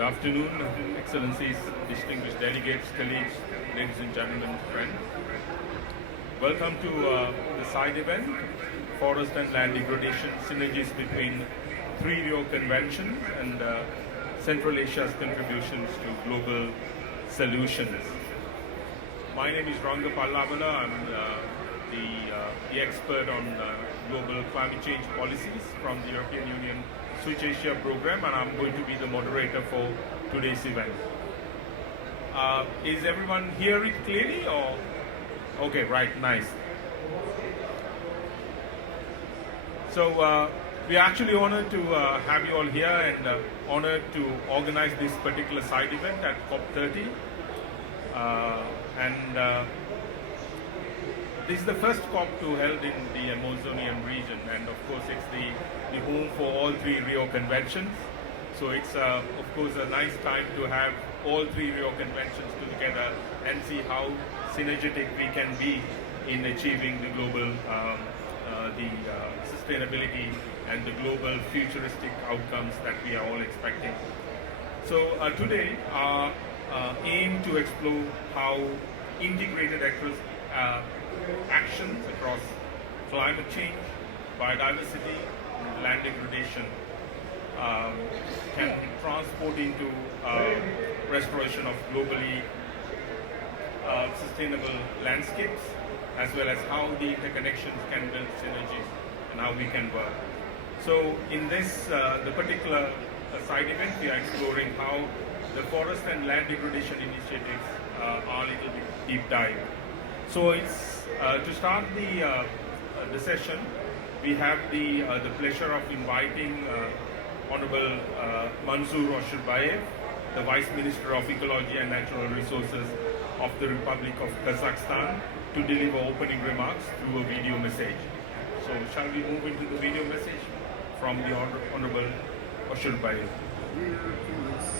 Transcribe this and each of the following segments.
Good afternoon, Excellencies, distinguished delegates, colleagues, ladies and gentlemen, friends. Welcome to the side event, Forest and Land Degradation, Synergies between three Rio Conventions and Central Asia's contributions to global solutions. My name is Ranga Pallavana. I'm the expert on global climate change policies from the European Union Switch Asia program, and I'm going to be the moderator for today's event. Is everyone hear it clearly or? Okay, right, nice. So we're actually honored to have you all here and honored to organize this particular side event at COP30. This is the first COP to held in the Amazonian region, and of course it's the home for all three Rio Conventions. So it's of course a nice time to have all three Rio Conventions together and see how synergetic we can be in achieving the global sustainability and the global futuristic outcomes that we are all expecting. So today our aim to explore how integrated actions across climate change, biodiversity, land degradation can transport into restoration of globally sustainable landscapes, as well as how the interconnections can build synergies and how we can work. So in this, the particular side event, we are exploring how the forest and land degradation initiatives are a little bit deep dive. So it's to start the session, we have the pleasure of inviting Honorable Mansour Oshurbayev, the Vice Minister of Ecology and Natural Resources of the Republic of Kazakhstan, to deliver opening remarks through a video message. So shall we move into the video message from the Honorable Oshurbayev? Dear colleagues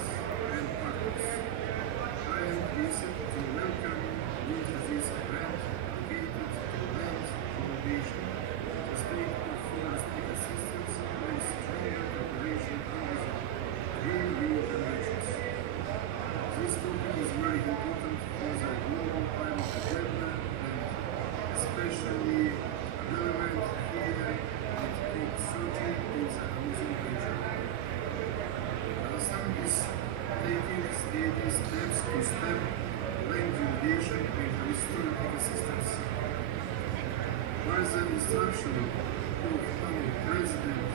and partners, I am pleased to welcome you to this event dedicated to land degradation, the state of forest ecosystems, and stronger cooperation under the three Rio Conventions. This topic is very important for the global climate agenda and especially relevant here at COP30 in the Amazon region. Kazakhstan is taking steady steps to stem land degradation and restore ecosystems. By the instruction of our president,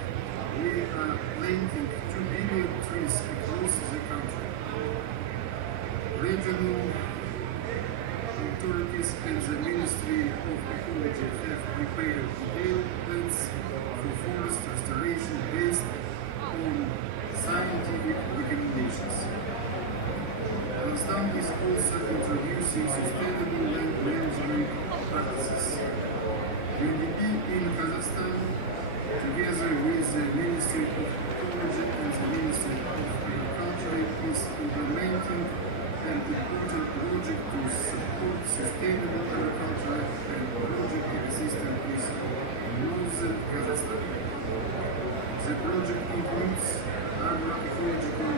we are planting 2 billion trees across the country. Regional authorities and the Ministry of Ecology have prepared detailed plans for forest restoration based on scientific recommendations. Kazakhstan is also introducing sustainable land management practices. UNDP in Kazakhstan, together with the Ministry of Ecology and the Ministry of Agriculture, is implementing an important project to support sustainable agriculture and project ecosystem in northern Kazakhstan. The project includes agroecological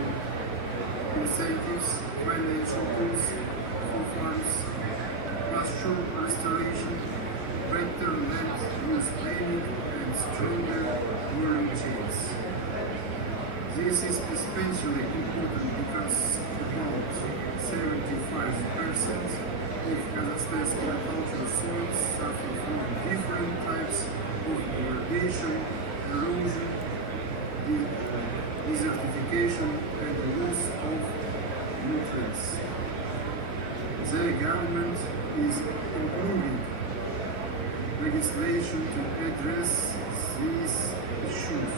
incentives, financial tools for farms, pasture restoration, better land use planning, and stronger growing chains. This is especially important because about 75% of Kazakhstan's agricultural soils suffer from different types of degradation, erosion, desertification, and loss of nutrients. The government is improving legislation to address these issues,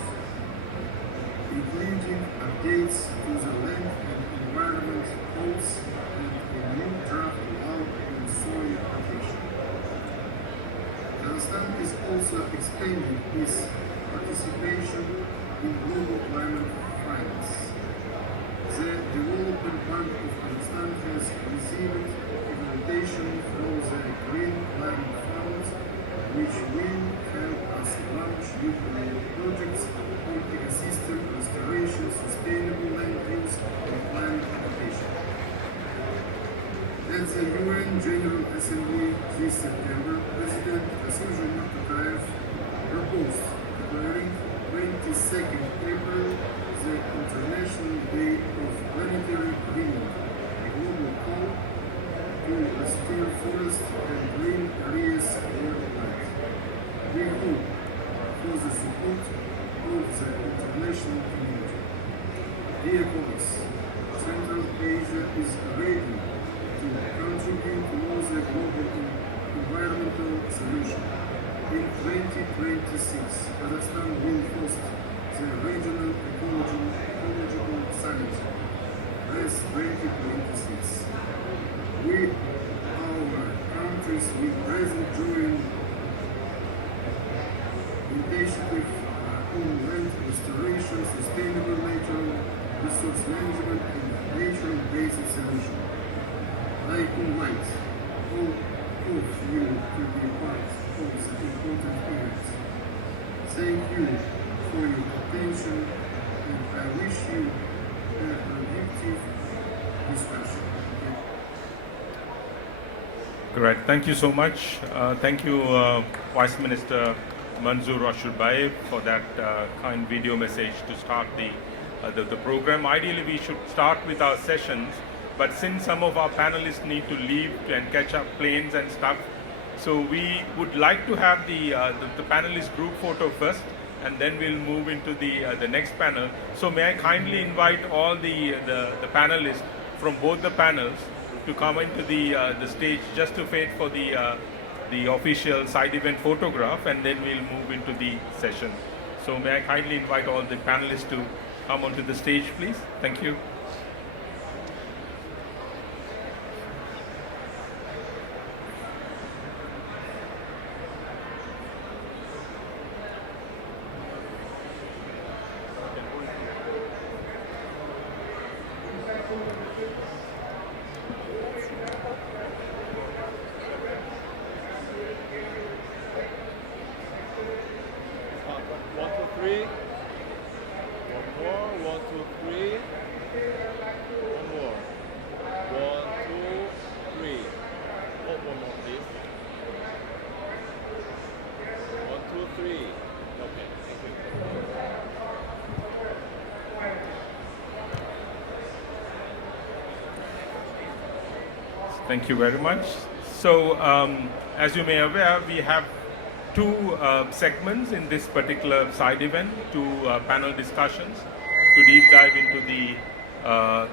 including updates to the land and environment codes and a new draft law on soil application. Kazakhstan is also expanding its participation in global climate finance. The Development Bank of Kazakhstan has received invitation from the Green Climate Fund, which will help us launch new projects on ecosystem restoration, sustainable land use, and the UN General Assembly this September, President Recep Tayyip proposed declaring 22nd April the International Day of Planetary Greening, a global call to restore forests and green areas worldwide. We hope for the support of the international community. Dear colleagues, Central Asia is ready to contribute towards a global environmental solution. In 2026, Kazakhstan will host the Regional Ecological Summit as 2026. We, our countries, will present joint initiative on land restoration, sustainable natural resource management, and nature-based solution. I invite all of you to be part of this important event. Thank you for your attention, and I wish you a productive discussion. Correct. Thank you so much. Thank you, Vice Minister Manzoor Ashurbayev, for that kind video message to start the program. Ideally, we should start with our sessions, but since some of our panelists need to leave and catch up planes and stuff, so we would like to have the panelist group photo first, and then we'll move into the next panel. So may I kindly invite all the panelists from both the panels to come into the stage just to wait for the official side event photograph, and then we'll move into the session. So may I kindly invite all the panelists to come onto the stage, please? Thank you. Thank you very much. So, as you may be aware, we have two segments in this particular side event, two panel discussions to deep dive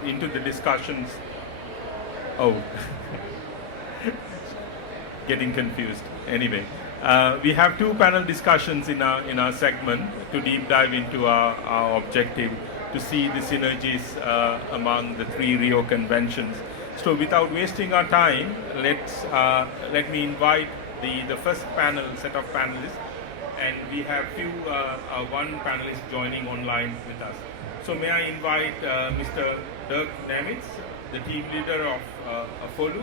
into the discussions. Oh, getting confused. Anyway, we have two panel discussions in our segment to deep dive into our objective to see the synergies among the three Rio conventions. So without wasting our time, let me invite the first set of panelists, and we have one panelist joining online with us. So may I invite Mr. Dirk Nemitz, the team leader of FOLU,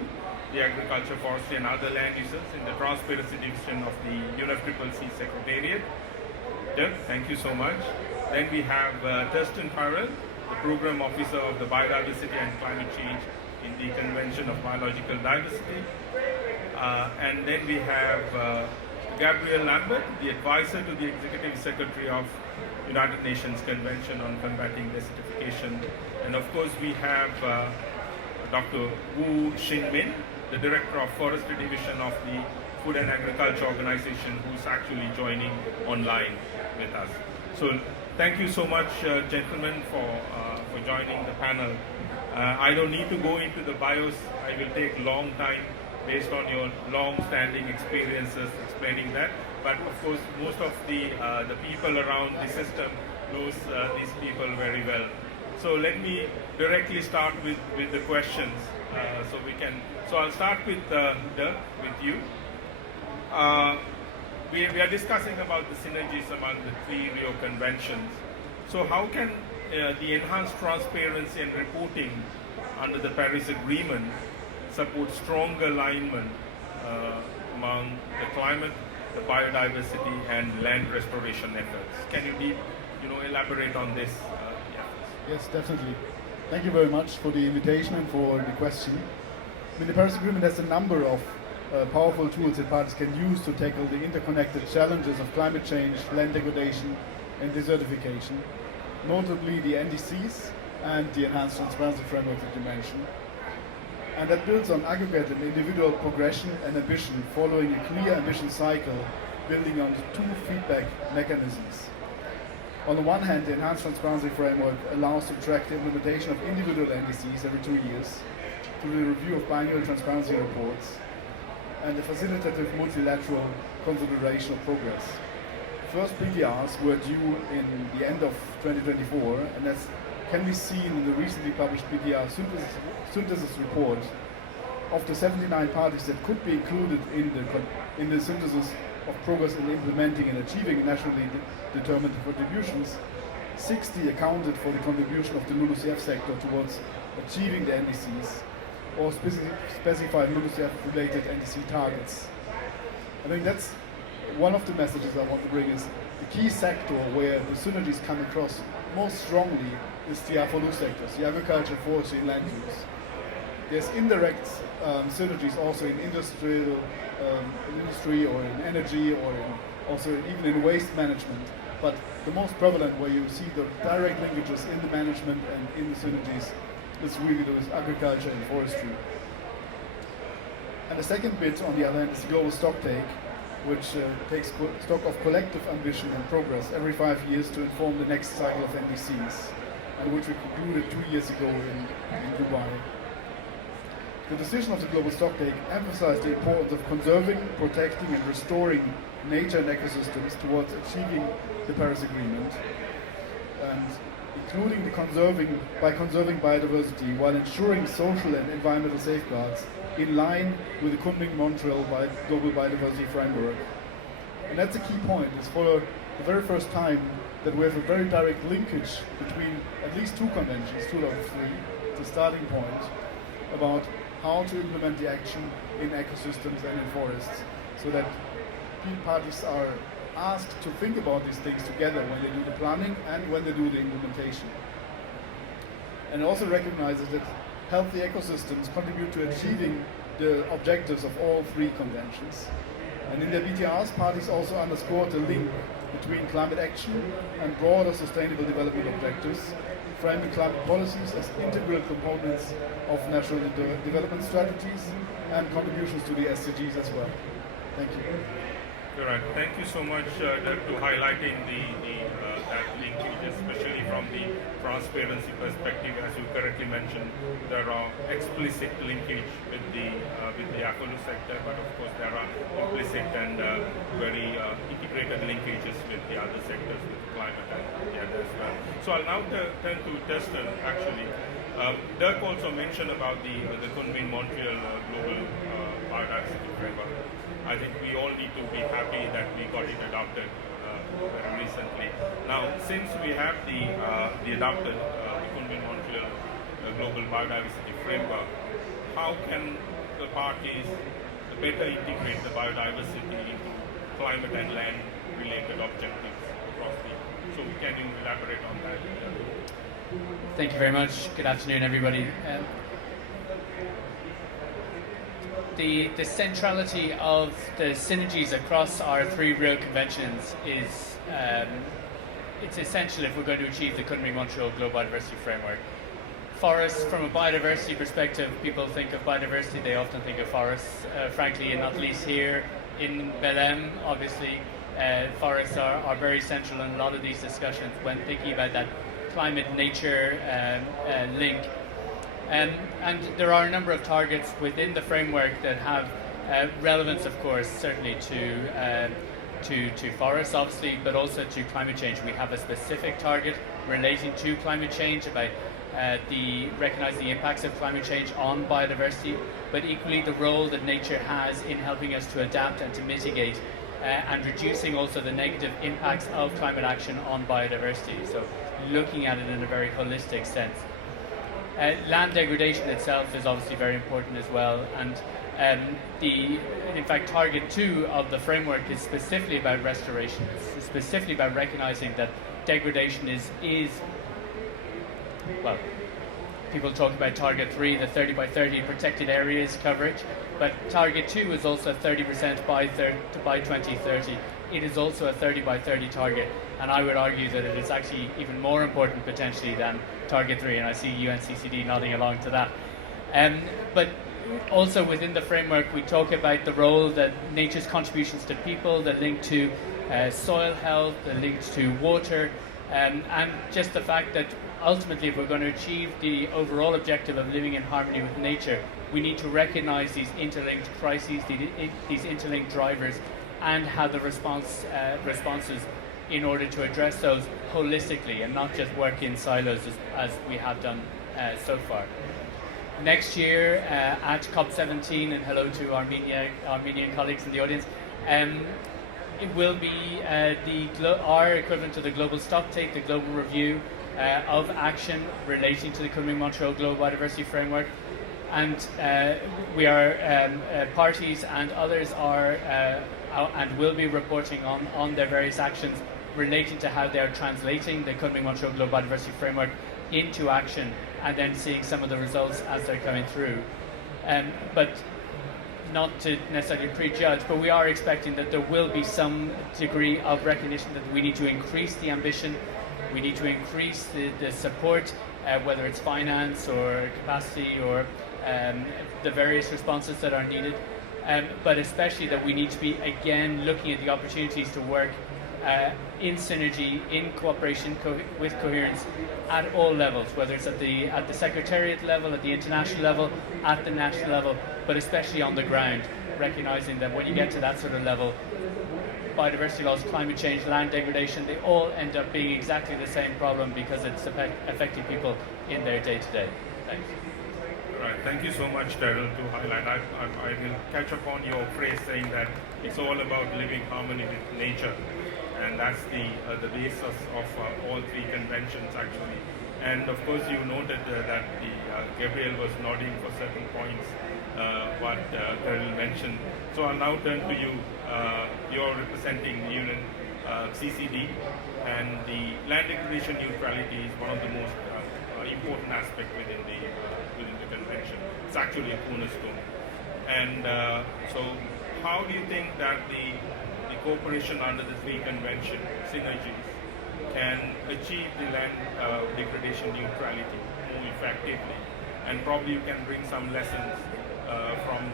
the Agriculture, Forestry and Other Land Uses in the Transparency Division of the UNFCCC Secretariat. Dirk, thank you so much. Then we have Thurston Farrell, the Program Officer of the Biodiversity and Climate Change in the Convention of Biological Diversity. And then we have Gabriel Lambert, the advisor to the Executive Secretary of United Nations Convention on Combating Desertification. And of course we have Dr. Wu Xinmin, the Director of Forestry Division of the Food and Agriculture Organization, who's actually joining online with us. So thank you so much, gentlemen, for joining the panel. I don't need to go into the bios. I will take long time based on your long-standing experiences explaining that. But of course, most of the people around the system knows these people very well. So let me directly start with the questions. So I'll start with Dirk, with you. We are discussing about the synergies among the three Rio conventions. So how can the enhanced transparency and reporting under the Paris Agreement support stronger alignment among the climate, the biodiversity, and land restoration efforts? Can you elaborate on this? Yes, definitely. Thank you very much for the invitation and for the question. mean, the Paris Agreement has a number of powerful tools that parties can use to tackle the interconnected challenges of climate change, land degradation, and desertification, notably the NDCs and the Enhanced Transparency Framework that you mentioned. And that builds on aggregate and individual progression and ambition, following a clear ambition cycle, building on the two feedback mechanisms. On the one hand, the Enhanced Transparency Framework allows to track the implementation of individual NDCs every 2 years through the review of biannual transparency reports and the facilitative multilateral consideration of progress. First PDRs were due in the end of 2024, and as can be seen in the recently published PDR synthesis report, of the 79 parties that could be included in the synthesis of progress in implementing and achieving nationally determined contributions, 60 accounted for the contribution of the LULUCF sector towards achieving the NDCs or specified LULUCF-related NDC targets. I think that's one of the messages I want to bring is the key sector where the synergies come across most strongly is the AFOLU sectors, the agriculture, forestry, and land use. There's indirect synergies also in industry or in energy or even in waste management. But the most prevalent where you see the direct linkages in the management and in the synergies is really with agriculture and forestry. And the second bit, on the other hand, is the global stocktake, which takes stock of collective ambition and progress every 5 years to inform the next cycle of NDCs, and which we concluded 2 years ago in Dubai. The decision of the global stocktake emphasized the importance of conserving, protecting, and restoring nature and ecosystems towards achieving the Paris Agreement, and including by conserving biodiversity while ensuring social and environmental safeguards in line with the Kunming-Montreal Global Biodiversity Framework. And that's a key point. It's for the very first time that we have a very direct linkage between at least two conventions, 2 out of 3, the starting point, about how to implement the action in ecosystems and in forests, so that parties are asked to think about these things together when they do the planning and when they do the implementation. And it also recognizes that healthy ecosystems contribute to achieving the objectives of all 3 conventions. And in their BTRs, parties also underscored the link between climate action and broader sustainable development objectives, framing climate policies as integral components of national development strategies and contributions to the SDGs as well. Thank you. All right. Thank you so much, Doug, to highlighting that linkage, especially from the transparency perspective. As you correctly mentioned, there are explicit linkage with the AFOLU sector, but of course there are implicit and very integrated linkages with the other sectors, with climate and the others as well. So I'll now turn to Teston, actually. Dirk also mentioned about the Kunming-Montreal Global Biodiversity Framework. I think we all need to be happy that we got it adopted very recently. Now, since we have the adopted Kunming-Montreal Global Biodiversity Framework, how can the parties better integrate the biodiversity into climate and land-related objectives across the? So can you elaborate on that? Thank you very much. Good afternoon, everybody. The centrality of the synergies across our 3 real conventions is it's essential if we're going to achieve the Kunming-Montreal Global Biodiversity Framework. Forests, from a biodiversity perspective, people think of biodiversity, they often think of forests, frankly, and not least here in Belém, obviously, forests are very central in a lot of these discussions when thinking about that climate-nature link. And there are a number of targets within the framework that have relevance, of course, certainly to forests, obviously, but also to climate change. We have a specific target relating to climate change about recognizing the impacts of climate change on biodiversity, but equally the role that nature has in helping us to adapt and to mitigate and reducing also the negative impacts of climate action on biodiversity. So looking at it in a very holistic sense. Land degradation itself is obviously very important as well, and in fact, target 2 of the framework is specifically about restoration. It's specifically about recognizing that degradation is people talk about target 3, the 30 by 30 protected areas coverage, but target 2 is also 30% by 2030. It is also a 30 by 30 target, and I would argue that it is actually even more important potentially than target 3, and I see UNCCD nodding along to that. But also within the framework, we talk about the role that nature's contributions to people, the link to soil health, the link to water, and just the fact that ultimately, if we're going to achieve the overall objective of living in harmony with nature, we need to recognize these interlinked crises, these interlinked drivers, and have the responses in order to address those holistically and not just work in silos as we have done so far. Next year at COP30, and hello to Armenian colleagues in the audience, it will be our equivalent to the global stocktake, the global review of action relating to the Kunming-Montreal Global Biodiversity Framework, and we are parties and others are and will be reporting on their various actions relating to how they are translating the Kunming-Montreal Global Biodiversity Framework into action, and then seeing some of the results as they're coming through. But not to necessarily prejudge, but we are expecting that there will be some degree of recognition that we need to increase the ambition, we need to increase the support, whether it's finance or capacity or the various responses that are needed, but especially that we need to be again looking at the opportunities to work in synergy, in cooperation with coherence at all levels, whether it's at the secretariat level, at the international level, at the national level, but especially on the ground, recognizing that when you get to that sort of level, biodiversity loss, climate change, land degradation, they all end up being exactly the same problem because it's affecting people in their day-to-day. Thanks. Right. Thank you so much, Daryl, to highlight. I will catch up on your phrase saying that it's all about living harmony with nature, and that's the basis of all three conventions actually. And of course, you noted that Gabriel was nodding for certain points what Daryl mentioned. So I'll now turn to you. You're representing Union CCD, and the land degradation neutrality is one of the most important aspects within the convention. It's actually a cornerstone. And so, how do you think that the cooperation under the three convention synergies can achieve the land degradation neutrality more effectively? And probably you can bring some lessons from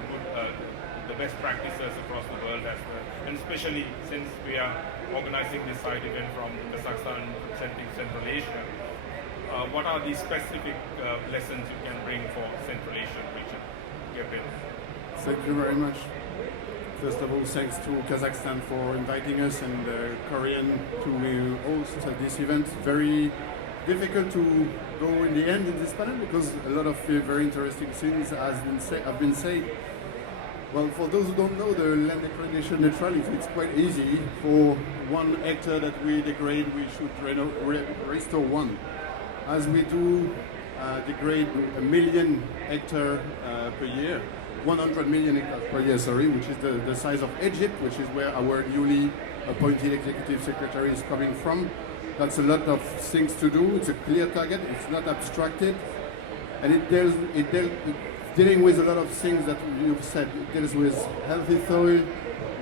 the best practices across the world as well. And especially since we are organizing this side event from Kazakhstan representing Central Asia, what are the specific lessons you can bring for Central Asian region? Gabriel. Thank you very much. First of all, thanks to Kazakhstan for inviting us and Korean to host this event. Very difficult to go in the end in this panel because a lot of very interesting things have been said. Well, for those who don't know the land degradation neutrality, it's quite easy. For 1 hectare that we degrade, we should restore 1. As we do degrade 1 million hectares per year, 100 million hectares per year, which is the size of Egypt, which is where our newly appointed executive secretary is coming from. That's a lot of things to do. It's a clear target. It's not abstracted, and it's dealing with a lot of things that you've said. It deals with healthy soil,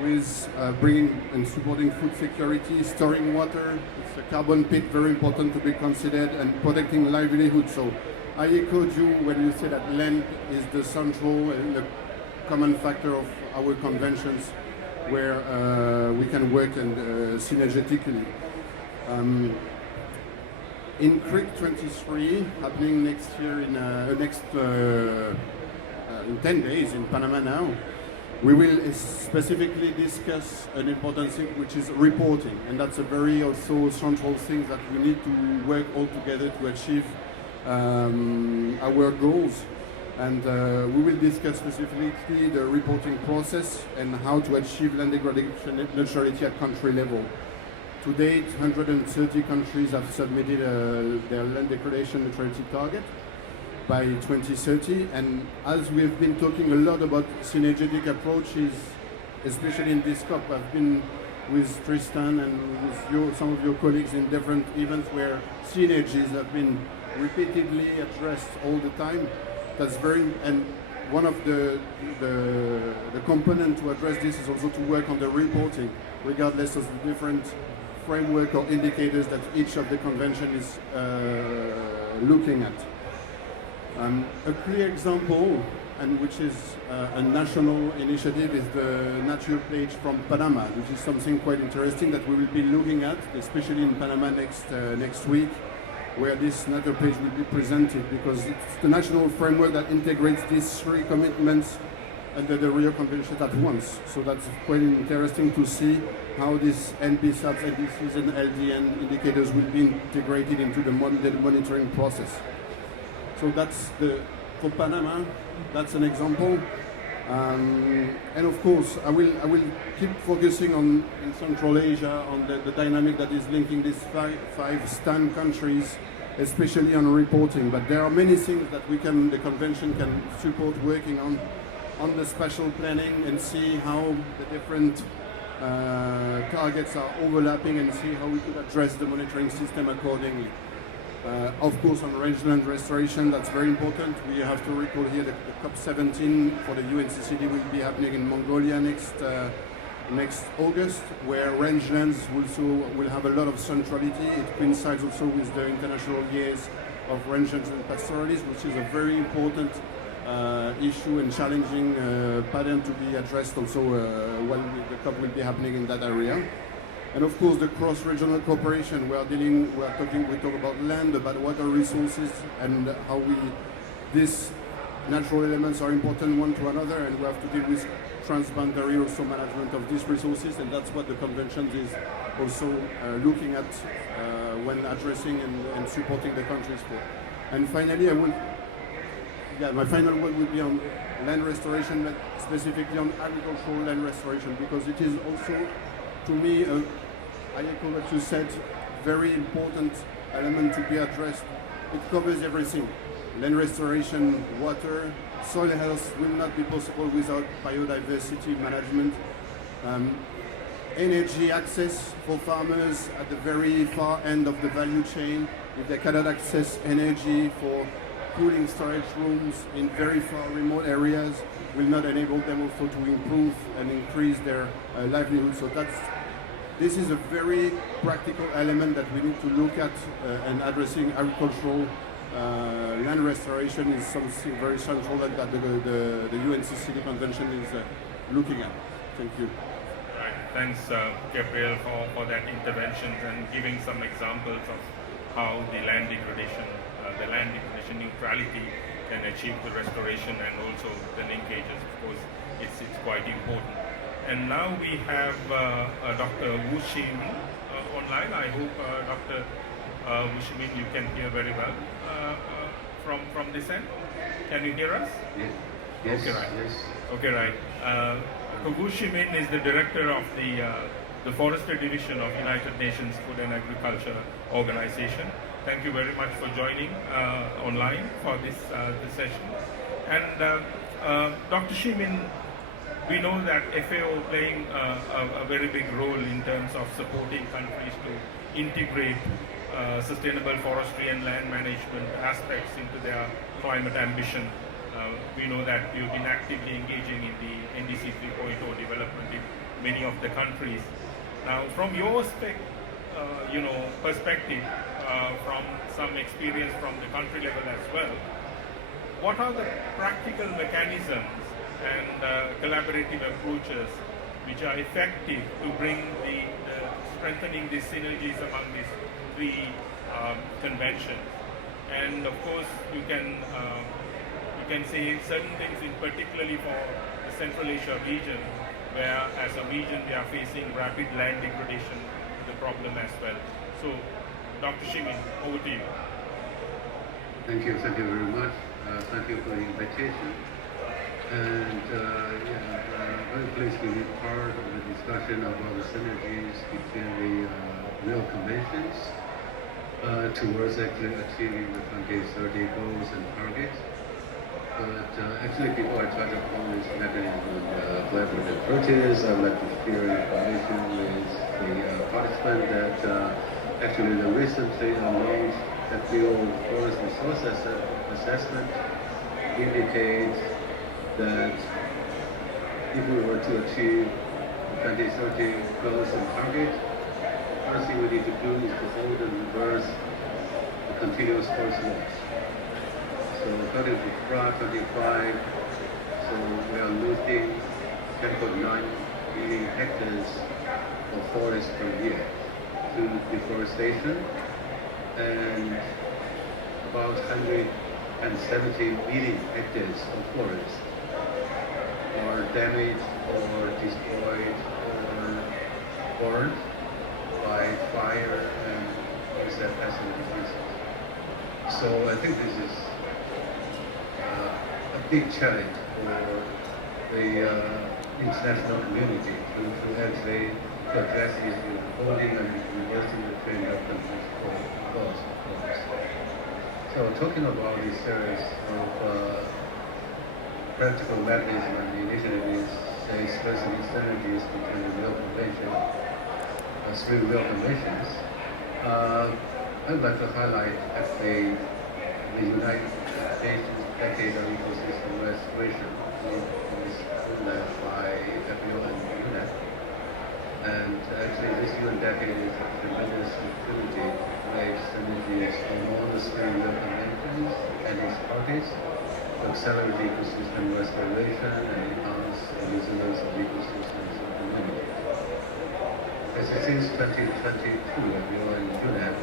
with bringing and supporting food security, storing water. It's a carbon pit, very important to be considered, and protecting livelihood. So I echoed you when you said that land is the central and the common factor of our conventions where we can work and synergetically. In COP23, happening next year in 10 days in Panama now, we will specifically discuss an important thing, which is reporting, and that's a very also central thing that we need to work all together to achieve our goals. And we will discuss specifically the reporting process and how to achieve land degradation neutrality at country level. To date, 130 countries have submitted their land degradation neutrality target by 2030, and as we have been talking a lot about synergetic approaches, especially in this COP, I've been with Tristan and with some of your colleagues in different events where synergies have been repeatedly addressed all the time. That's very, and one of the component to address this is also to work on the reporting, regardless of the different framework or indicators that each of the convention is looking at. A clear example, and which is a national initiative, is the nature page from Panama, which is something quite interesting that we will be looking at, especially in Panama next week, where this nature page will be presented, because it's the national framework that integrates these three commitments under the Rio Convention at once. So that's quite interesting to see how these NPSAPs, NDCs, and LDN indicators will be integrated into the monitoring process. So that's for Panama, that's an example. And of course, I will keep focusing on in Central Asia on the dynamic that is linking these five STAN countries, especially on reporting. But there are many things that the convention can support working on the spatial planning and see how the different targets are overlapping and see how we could address the monitoring system accordingly. Of course, on rangeland restoration, that's very important. We have to recall here that the COP30 for the UNCCD will be happening in Mongolia next August, where rangelands will have a lot of centrality. It coincides also with the international years of rangelands and pastoralists, which is a very important issue and challenging pattern to be addressed also when the COP will be happening in that area. And of course, the cross-regional cooperation. We talk about land, about water resources, and how these natural elements are important one to another, and we have to deal with transboundary also management of these resources, and that's what the convention is also looking at when addressing and supporting the countries for. And finally, my final word will be on land restoration, but specifically on agricultural land restoration, because it is also, to me, I echo what you said, very important element to be addressed. It covers everything. Land restoration, water, soil health will not be possible without biodiversity management. Energy access for farmers at the very far end of the value chain. If they cannot access energy for cooling storage rooms in very far remote areas, will not enable them also to improve and increase their livelihood. So this is a very practical element that we need to look at, and addressing agricultural land restoration is something very central that the UNCCD convention is looking at. Thank you. Right. Thanks, Gabriel, for that intervention and giving some examples of how the land degradation neutrality can achieve the restoration, and also the linkages. Of course, it's quite important. And now we have Dr. Wu Ximin online. I hope Dr. Wu Ximin, you can hear very well from this end. Can you hear us? Yes. Okay, right. Yes. Okay, right. Wu Ximin is the director of the Forestry Division of United Nations Food and Agriculture Organization. Thank you very much for joining online for this session. And Dr. Ximin, we know that FAO playing a very big role in terms of supporting countries to integrate sustainable forestry and land management aspects into their climate ambition. We know that you've been actively engaging in the NDC 3.0 development in many of the countries. Now, from your perspective, from some experience from the country level as well, what are the practical mechanisms and collaborative approaches which are effective to bring strengthening the synergies among these three conventions? And of course, you can say certain things, in particularly for the Central Asia region, where as a region we are facing rapid land degradation, the problem as well. So, Dr. Ximin, over to you. Thank you very much. Thank you for the invitation. And very pleased to be part of the discussion about the synergies between the Rio conventions towards actually achieving the 2030 goals and targets. But actually, before I touch upon this mechanism of collaborative approaches, I would like to share information with the participant that actually the recently launched FBO forest resource assessment indicates that if we were to achieve the 2030 goals and target, first thing we need to do is to hold and reverse the continuous forest loss. So according to FRA 25, so we are losing 10.9 million hectares of forest per year to deforestation, and about 170 million hectares of forest are damaged or destroyed or burned by fire and pesticide diseases. So I think this is a big challenge for the international community to actually address this with holding and reversing the trend of the loss. So talking about this series of practical mechanism and initiatives, say especially synergies between the Rio Convention, three Rio Conventions, I'd like to highlight actually the United Nations Decade of Ecosystem Restoration, which is led by FBO and UNEP. And actually this UN decade is a tremendous opportunity to create synergies among the three Rio Conventions and its parties to accelerate ecosystem restoration and enhance the resilience of ecosystems and communities. Since 2022, FBO and UNEP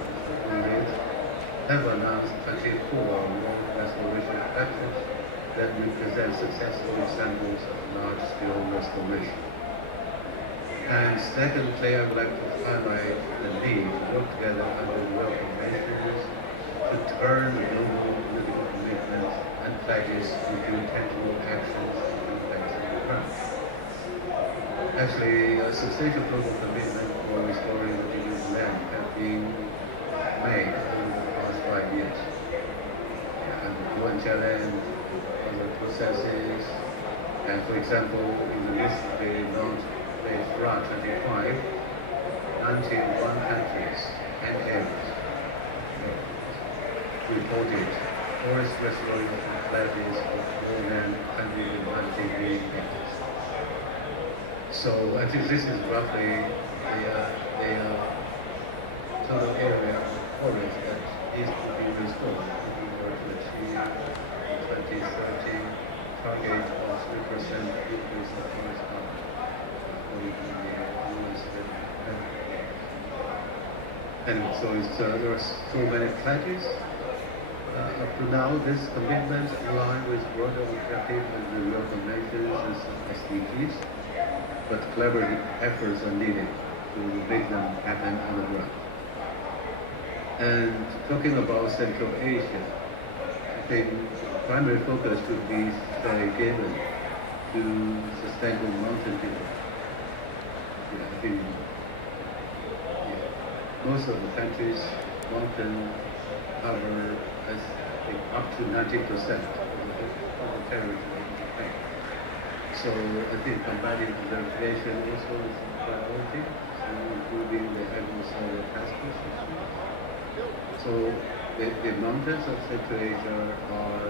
have announced 24 world restoration efforts that represent successful examples of large-scale restoration. And secondly, I would like to highlight the need to work together under World Conventions to turn global political commitments and pledges into tangible actions and impacts on the ground. Actually, a substantial global commitment for restoring indigenous land have been made over the past 5 years. And the UN challenge, other processes, and for example, in the recently launched FRA 25, 91 countries and areas reported forest restoration pledges of more than 190 million hectares. So I think this is roughly the total area of forest that needs to be restored if we were to achieve the 2030 target of 3% increase of forest cover. And so there are so many pledges. Up to now, this commitment align with broader objectives of the Rio Conventions and SDGs, but collaborative efforts are needed to make them happen on the ground. And talking about Central Asia, I think primary focus should be given to sustainable mountain development. I think most of the countries mountain cover up to 90% of the territory in Japan. So I think combating desertification also is a priority, and improving the agricultural transport system. So the mountains of Central Asia are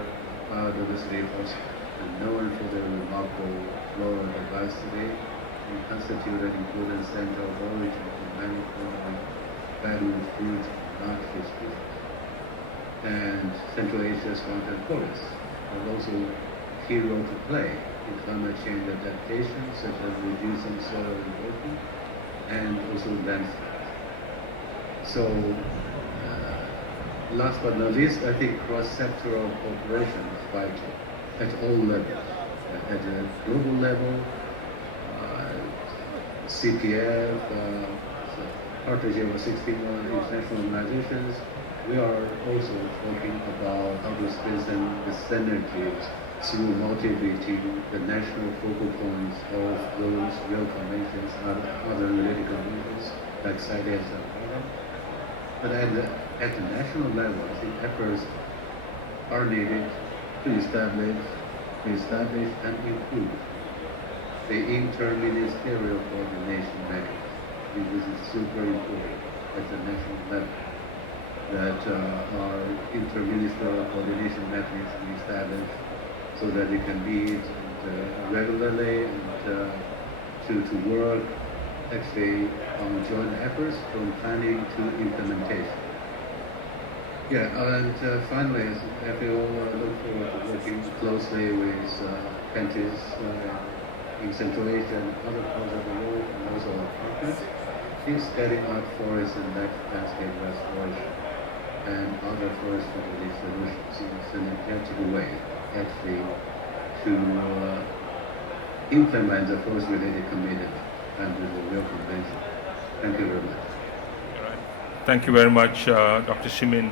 biodiversity hosts and known for their remarkable flora diversity, and constitute an important center of origin for many forms valued food and art species. And Central Asia's mountain forests have also a key role to play in climate change adaptation, such as reducing soil erosion and also landslides. So, last but not least, I think cross-sectoral cooperation is vital at all levels. At a global level, CPF, partnership of 16 international organizations, we are also talking about how to strengthen the synergies through motivating the national focal points of those Rio Conventions and other related conventions like CITES and others. But at the national level, I think efforts are needed to establish and improve the interministerial coordination mechanism. This is super important at the national level. that our inter-ministerial coordination mechanisms be established so that we can meet regularly and to work actually on joint efforts from planning to implementation. Yeah, and finally, I feel look forward to working closely with countries in Central Asia and other parts of the world, and also our partners in setting up forest and landscape restoration and other forest strategic solutions in an effective way, actually to implement the forest-related commitment under the Rio Convention. Thank you very much. All right. Thank you very much, Dr. Shimin,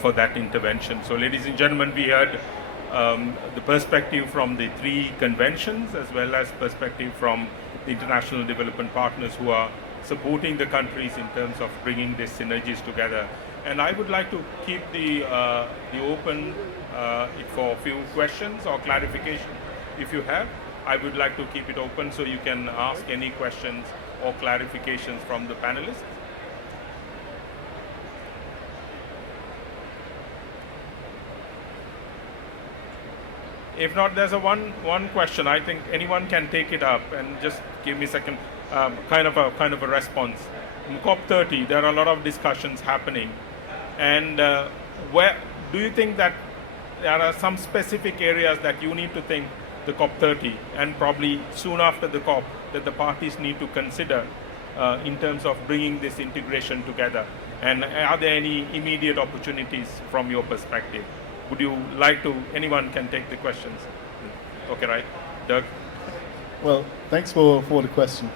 for that intervention. So, ladies and gentlemen, we heard the perspective from the three conventions as well as perspective from the international development partners who are supporting the countries in terms of bringing these synergies together. And I would like to keep the open for a few questions or clarification. If you have, I would like to keep it open so you can ask any questions or clarifications from the panelists. If not, there's a one question. I think anyone can take it up and just give me a second, kind of a response. In COP30, there are a lot of discussions happening, and where do you think that there are some specific areas that you need to think the COP30 and probably soon after the COP that the parties need to consider in terms of bringing this integration together? And are there any immediate opportunities from your perspective? Would you like to, anyone can take the questions. Okay, right. Doug? Well, thanks for the question.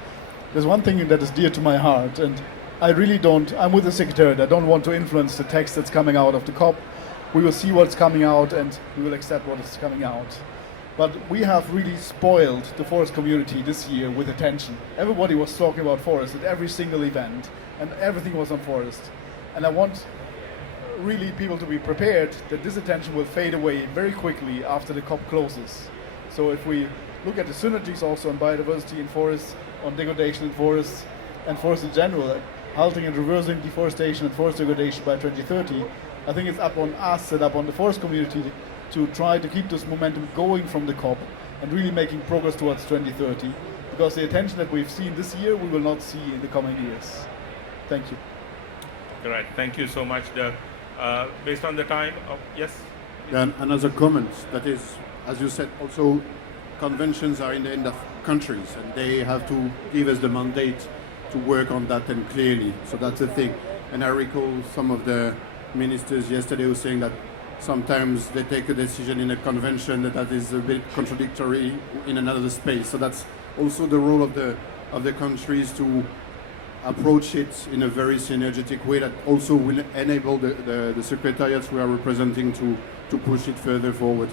There's one thing that is dear to my heart, and I really don't, I'm with the Secretariat, I don't want to influence the text that's coming out of the COP. We will see what's coming out and we will accept what is coming out. But we have really spoiled the forest community this year with attention. Everybody was talking about forest at every single event, and everything was on forest. And I want really people to be prepared that this attention will fade away very quickly after the COP closes. So if we look at the synergies also on biodiversity in forests, on degradation in forests, and forests in general, halting and reversing deforestation and forest degradation by 2030, I think it's up on us and up on the forest community to try to keep this momentum going from the COP and really making progress towards 2030, because the attention that we've seen this year, we will not see in the coming years. Thank you. All right, thank you so much, Doug. Based on the time, yes? Then another comment, that is, as you said, also conventions are in the end of countries and they have to give us the mandate to work on that and clearly. So that's the thing. And I recall some of the ministers yesterday were saying that sometimes they take a decision in a convention that is a bit contradictory in another space. So that's also the role of the countries to approach it in a very synergetic way that also will enable the secretariats we are representing to push it further forward.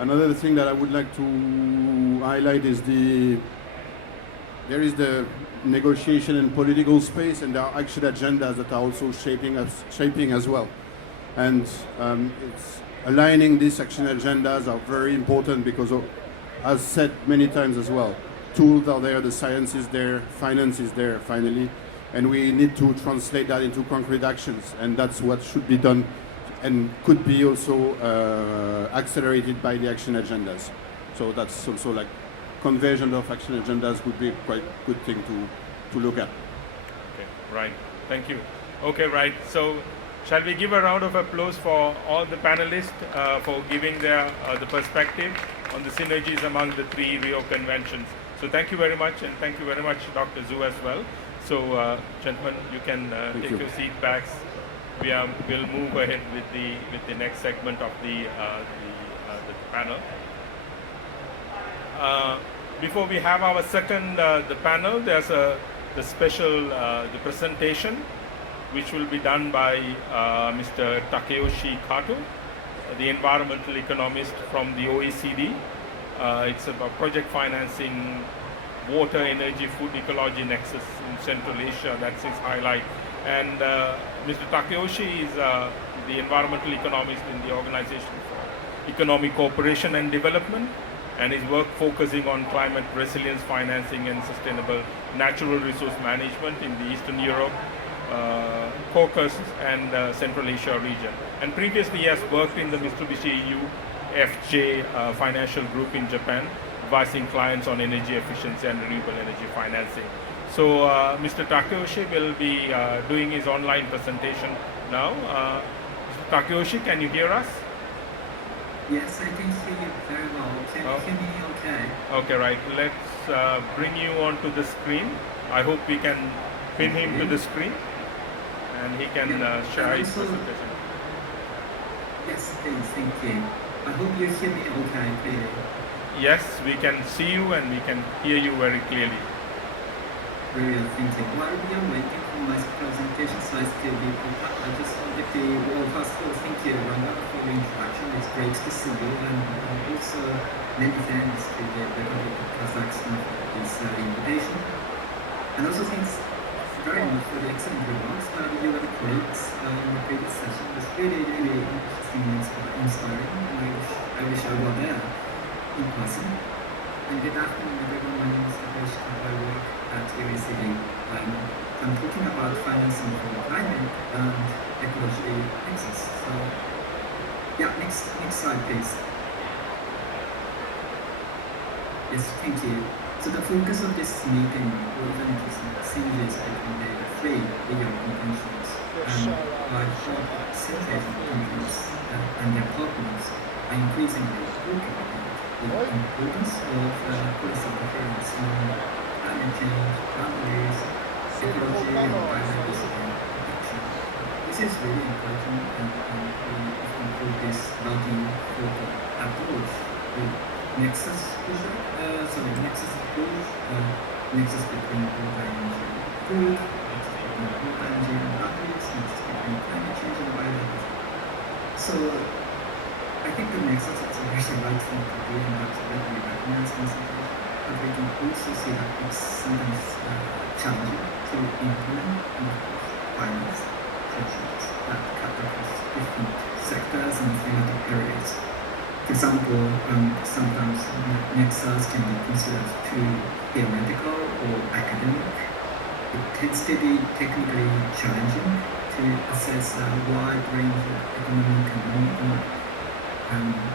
Another thing that I would like to highlight is there is the negotiation and political space, and there are action agendas that are also shaping as well. And it's aligning these action agendas are very important because, as said many times as well, tools are there, the science is there, finance is there finally, and we need to translate that into concrete actions, and that's what should be done and could be also accelerated by the action agendas. So that's also like conversion of action agendas would be quite a good thing to look at. Okay, right. Thank you. Okay, right. So shall we give a round of applause for all the panelists for giving their the perspective on the synergies among the three Rio conventions. So thank you very much, and thank you very much, Dr. Zhu, as well. So, gentlemen, you can take your seat backs. We'll move ahead with the next segment of the panel. Before we have our second the panel, there's the special the presentation, which will be done by Mr. Takeyoshi Kato, the environmental economist from the OECD. It's about project financing, water, energy, food ecology nexus in Central Asia. That's his highlight. And Mr. Takeyoshi is the environmental economist in the Organization for Economic Cooperation and Development, and his work focusing on climate resilience financing and sustainable natural resource management in the Eastern Europe, Caucasus and Central Asia region. And previously he has worked in the Mitsubishi UFJ financial group in Japan, advising clients on energy efficiency and renewable energy financing. So Mr. Takeyoshi will be doing his online presentation now. Mr. Takeyoshi, can you hear us? Yes, I can hear you very well. Can you hear me okay? Okay, right. Let's bring you onto the screen. I hope we can pin him to the screen and he can share his presentation. Yes, please, thank you. I hope you hear me okay, clearly. Yes, we can see you and we can hear you very clearly. Brilliant, thank you. While we are waiting for my presentation slides to be prepared, I just wanted to, well, first of all, thank you, Ranga, for the introduction. It's great to see you, and also many thanks to the Republic of Kazakhstan for this invitation. And also thanks very much for the excellent remarks by you and colleagues in the previous session. It was really, really interesting and inspiring, and I wish I were there in person. And good afternoon, everyone. My name is Degradation. I work at OECD. I'm talking about financing for climate and ecology nexus. So, yeah, next slide, please. Yes, thank you. So the focus of this meeting will be synergies between the three Rio conventions and by facilitating countries and their partners are increasingly looking at the importance of policy coherence in climate change, boundaries, ecology, and biodiversity protection. This is really important, and we often call this multi-focal approach with nexus approach, nexus between water, energy, and food, nexus between water, energy, and boundaries, nexus between climate change and biodiversity. So I think the nexus is a very right thing to do, and that's what we recognize in situation. But we can also see that it's sometimes challenging to implement and finance projects that cut across different sectors and thematic areas. For example, sometimes nexus can be considered too theoretical or academic. It tends to be technically challenging to assess a wide range of economic and non-economic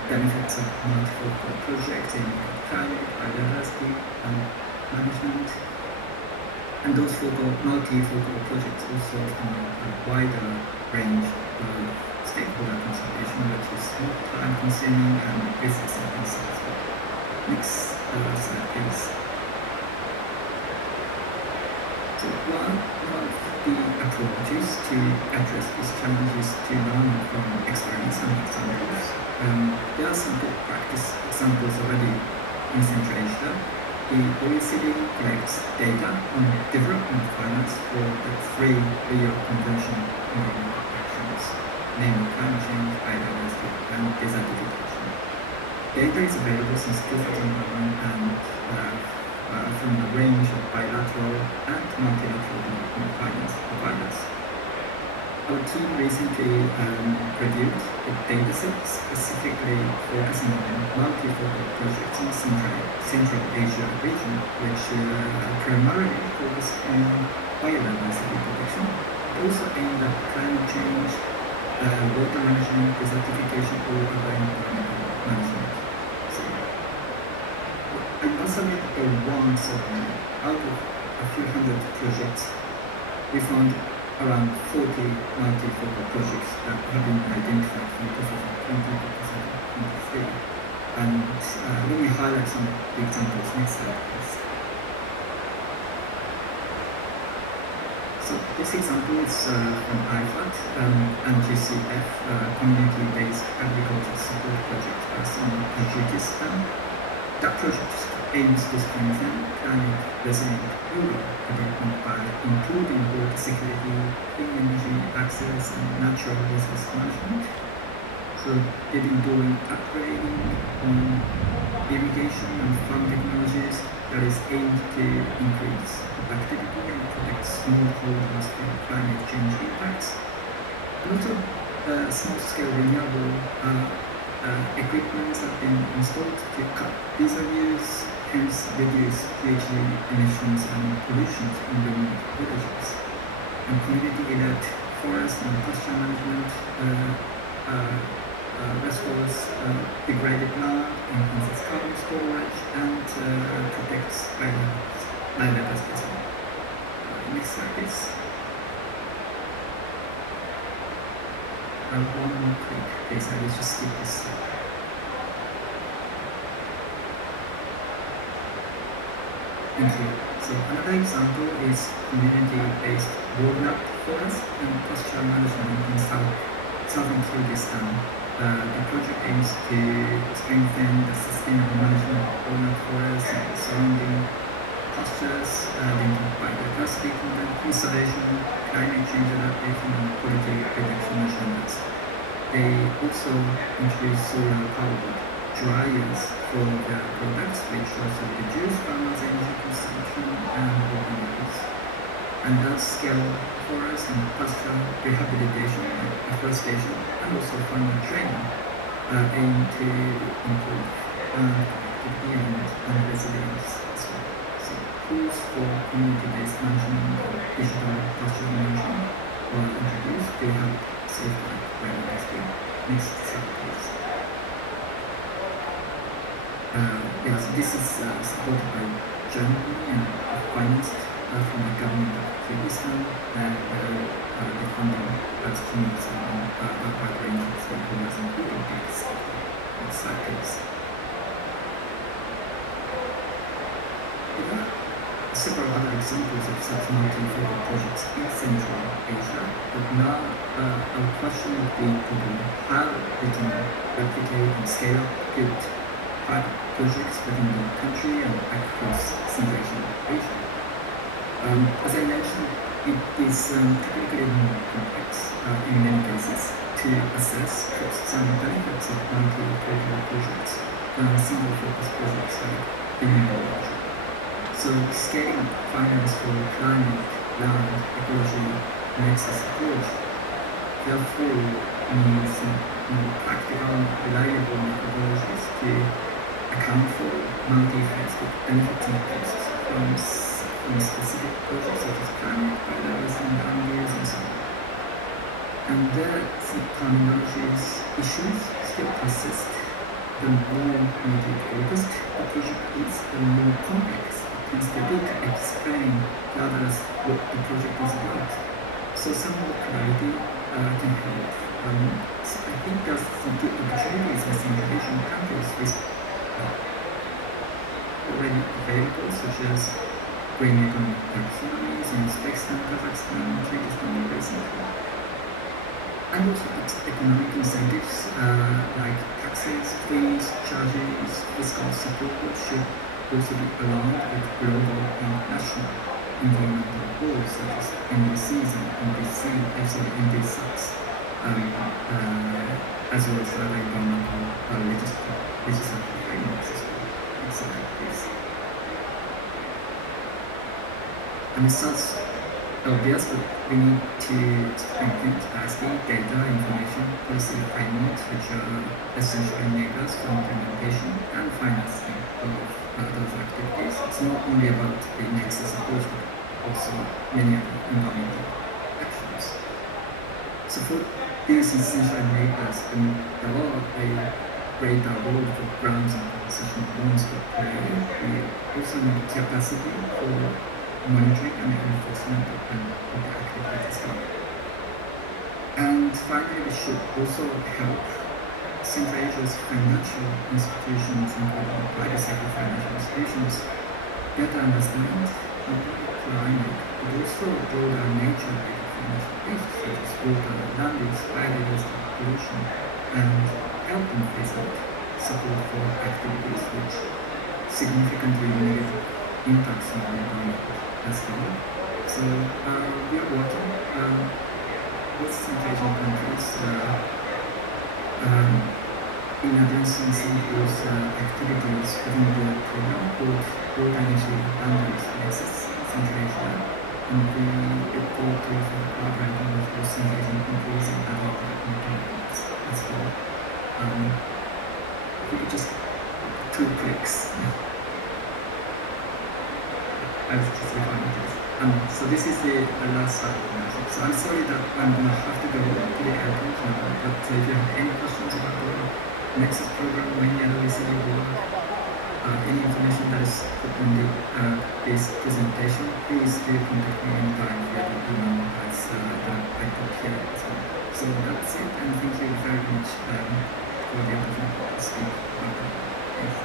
benefits of multifocal projects in climate, biodiversity, and management. And those multifocal projects also have a wider range of stakeholder consultation, which is more time-consuming and business-intensive. Next slide, please. So one of the approaches to address these challenges to learn from experience and examples. There are some good practice examples already in Central Asia. The OECD collects data on development finance for the three Rio Convention environmental actions, namely climate change, biodiversity, and desertification. Data is available since 2001 and from a range of bilateral and multilateral development finance providers. Our team recently reviewed the dataset specifically focusing on multifocal projects in Central Asia region, which primarily focus on biodiversity protection, also aimed at climate change, water management, desertification, or other environmental management. So, I also made a one survey out of a few hundred projects. We found around 40 multifocal projects that have been identified from 2020 to 2023. And let me highlight some of the examples. Next slide, please. So this example is from IFAT and GCF, Community-Based Agriculture Support Project in Tajikistan. That project aims to strengthen climate resilient rural development by improving water security, clean energy access, and natural resource management. So they've been doing upgrading on irrigation and farm technologies that is aimed to increase productivity and protect smallholders from climate change impacts. And also small-scale renewable equipment have been installed to cut diesel use, hence reduce GHG emissions and pollution in remote villages. and community-led forest and pasture management restores degraded land, enhances carbon storage, and protects biodiversity. Next slide, please. One more quick, please. I will just skip this slide. Thank you. So another example is community-based walnut forest and pasture management in southern Kyrgyzstan. The project aims to strengthen the sustainable management of walnut forests and surrounding pastures, linking biodiversity conservation, climate change adaptation, and quality protection measures. They also introduce solar powered dryers for their products, which also reduce farmers' energy consumption and water use. And large-scale forest and pasture rehabilitation, afforestation, and also farmer training aim to improve connectivity and resilience as well. So tools for community-based management or digital pasture management were introduced to help safeguard biodiversity. Next slide, please. Yes, this is supported by Germany and financed from the government of Kyrgyzstan, and the funding has come from a wide range of stakeholders, including this. Next slide, please. There are several other examples of such multi-focal projects in Central Asia, but now our question would be probably how we can replicate and scale up good projects within the country and across Central Asia. As I mentioned, it is technically more complex in many cases to assess costs and benefits of multi-focal projects than single-focus projects like renewable energy. So scaling up finance for climate, land, ecology, and access approach therefore needs more practical and reliable methodologies to account for multi-faceted benefits and costs from specific projects such as climate, biodiversity, and land use, and so on. And there, terminologies issues still persist. The more multi-focused a project is, the more complex it tends to be to explain to others what the project is about. So some more clarity can help. So I think there's some good opportunities in Central Asian countries with already available, such as green economic taxonomies in Uzbekistan, Kazakhstan, and Kyrgyzstan recently. And also economic incentives like taxes, fees, charges, fiscal support should also be aligned with global and national environmental goals such as NDCs and NDSUs, as well as other environmental legislative frameworks as well. Next slide, please. And it sounds obvious, but we need to strengthen capacity, data, information, policy frameworks, which are essential enablers for implementation and financing of those activities. It's not only about the nexus approach, but also many other environmental actions. So for these essential enablers, there are a greater role for grants and concession loans to play. We also need capacity for monitoring and enforcement of the activities as well. And finally, we should also help Central Asia's financial institutions, including private sector financial institutions, better understand not only climate, but also broader nature-related financial risks such as water, land use, biodiversity, pollution, and help them face out support for activities which significantly negative impacts on the environment as well. So we are working with Central Asian countries in advancing some of those activities within the program called World Energy Boundaries Nexus Central Asia, and we look forward to collaborating with those Central Asian countries and other partners as well. If we could just 2 clicks. I was just referring to this. So this is the last slide. So I'm sorry that I'm going to have to go to the airport now, but if you have any questions about the Nexus program or any other ECD work, any information that is put on this presentation, please do contact me anytime via the email as that I put here. So that's it, and thank you very much for the opportunity to speak. Thanks.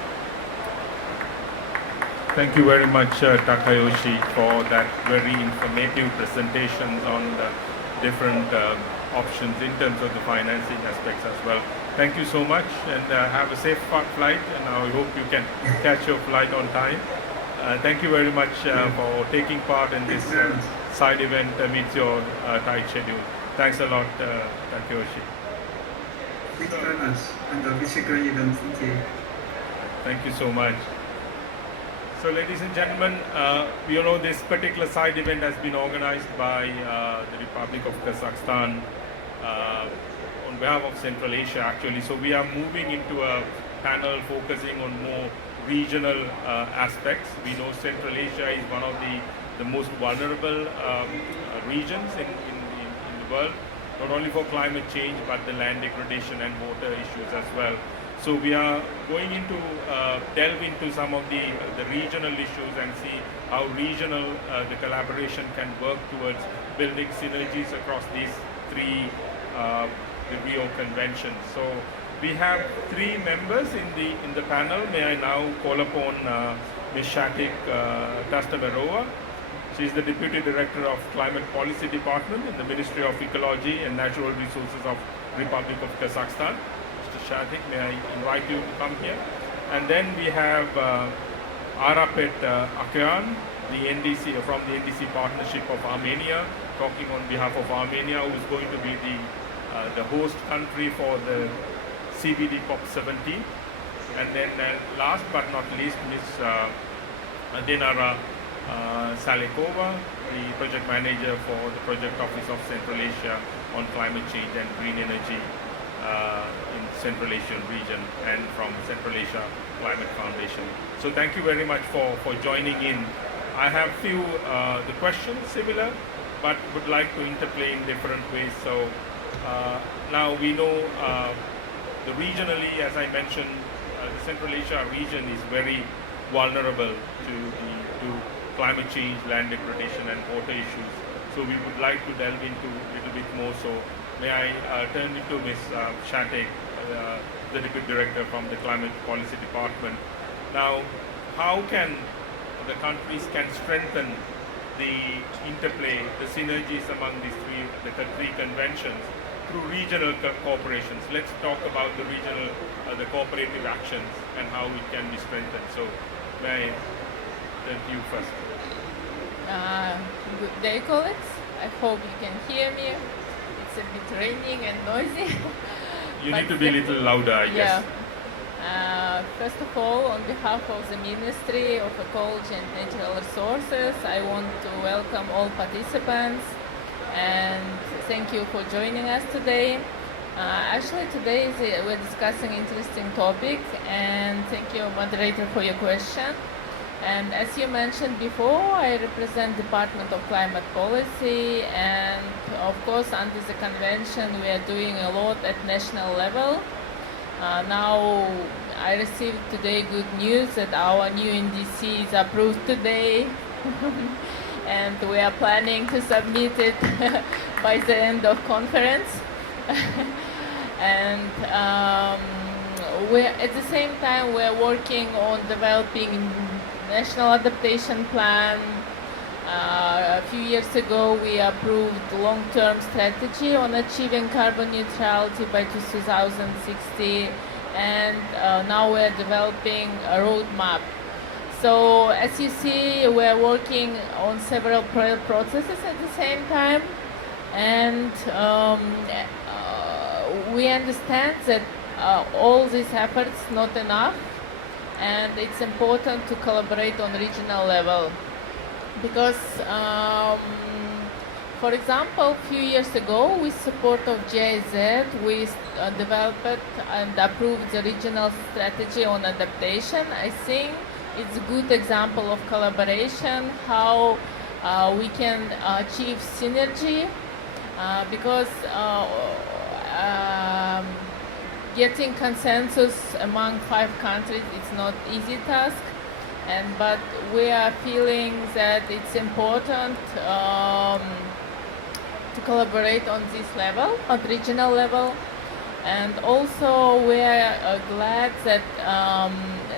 Thank you very much, Takayoshi, for that very informative presentation on the different options in terms of the financing aspects as well. Thank you so much, and have a safe flight, and I hope you can catch your flight on time. Thank you very much for taking part in this side event amidst your tight schedule. Thanks a lot, Takayoshi. Thank you very much, and wish you a great event. Thank you. Thank you so much. So, ladies and gentlemen, you know, this particular side event has been organized by the Republic of Kazakhstan on behalf of Central Asia, actually. So we are moving into a panel focusing on more regional aspects. We know Central Asia is one of the most vulnerable regions in the world, not only for climate change, but the land degradation and water issues as well. So we are going into delve into some of the regional issues and see how regional the collaboration can work towards building synergies across these three the Rio conventions. So we have three members in the panel. May I now call upon Ms. Shatik Tastaverova. She is the Deputy Director of Climate Policy Department in the Ministry of Ecology and Natural Resources of Republic of Kazakhstan. Shatik, may I invite you to come here? And then we have Arapet Akyan, the NDC from the NDC Partnership of Armenia, talking on behalf of Armenia, who is going to be the host country for the CBD COP30. And then last but not least, Ms. Dinara Salekova, the project manager for the Project Office of Central Asia on Climate Change and Green Energy in Central Asian region, and from Central Asia Climate Foundation. So thank you very much for joining in. I have few the questions similar, but would like to interplay in different ways. So now we know the regionally, as I mentioned, the Central Asia region is very vulnerable to climate change, land degradation and water issues. So we would like to delve into a little bit more. So may I turn it to Ms. Shatek, the Deputy Director from the Climate Policy Department. Now, how can the countries can strengthen the interplay, the synergies among these three conventions through regional cooperations? Let's talk about the regional, the cooperative actions and how it can be strengthened. So, may I turn to you first? Good day, colleagues. I hope you can hear me. It's a bit raining and noisy. You need to be a little louder, I guess. First of all, on behalf of the Ministry of Ecology and Natural Resources, I want to welcome all participants and thank you for joining us today. Actually, today we're discussing an interesting topic, and thank you, moderator, for your question. And as you mentioned before, I represent Department of Climate Policy, and of course under the convention we are doing a lot at national level. Now I received today good news that our new NDC is approved today and we are planning to submit it by the end of conference. And we're, at the same time we're working on developing national adaptation plan. A few years ago we approved long-term strategy on achieving carbon neutrality by 2060, and now we're developing a roadmap. So as you see, we're working on several processes at the same time, and we understand that all these efforts not enough, and it's important to collaborate on regional level. Because, for example, a few years ago, with support of GIZ, we developed and approved the regional strategy on adaptation. I think it's a good example of collaboration, how we can achieve synergy because getting consensus among 5 countries is not easy task, but we are feeling that it's important to collaborate on this level, on regional level. And also we are glad that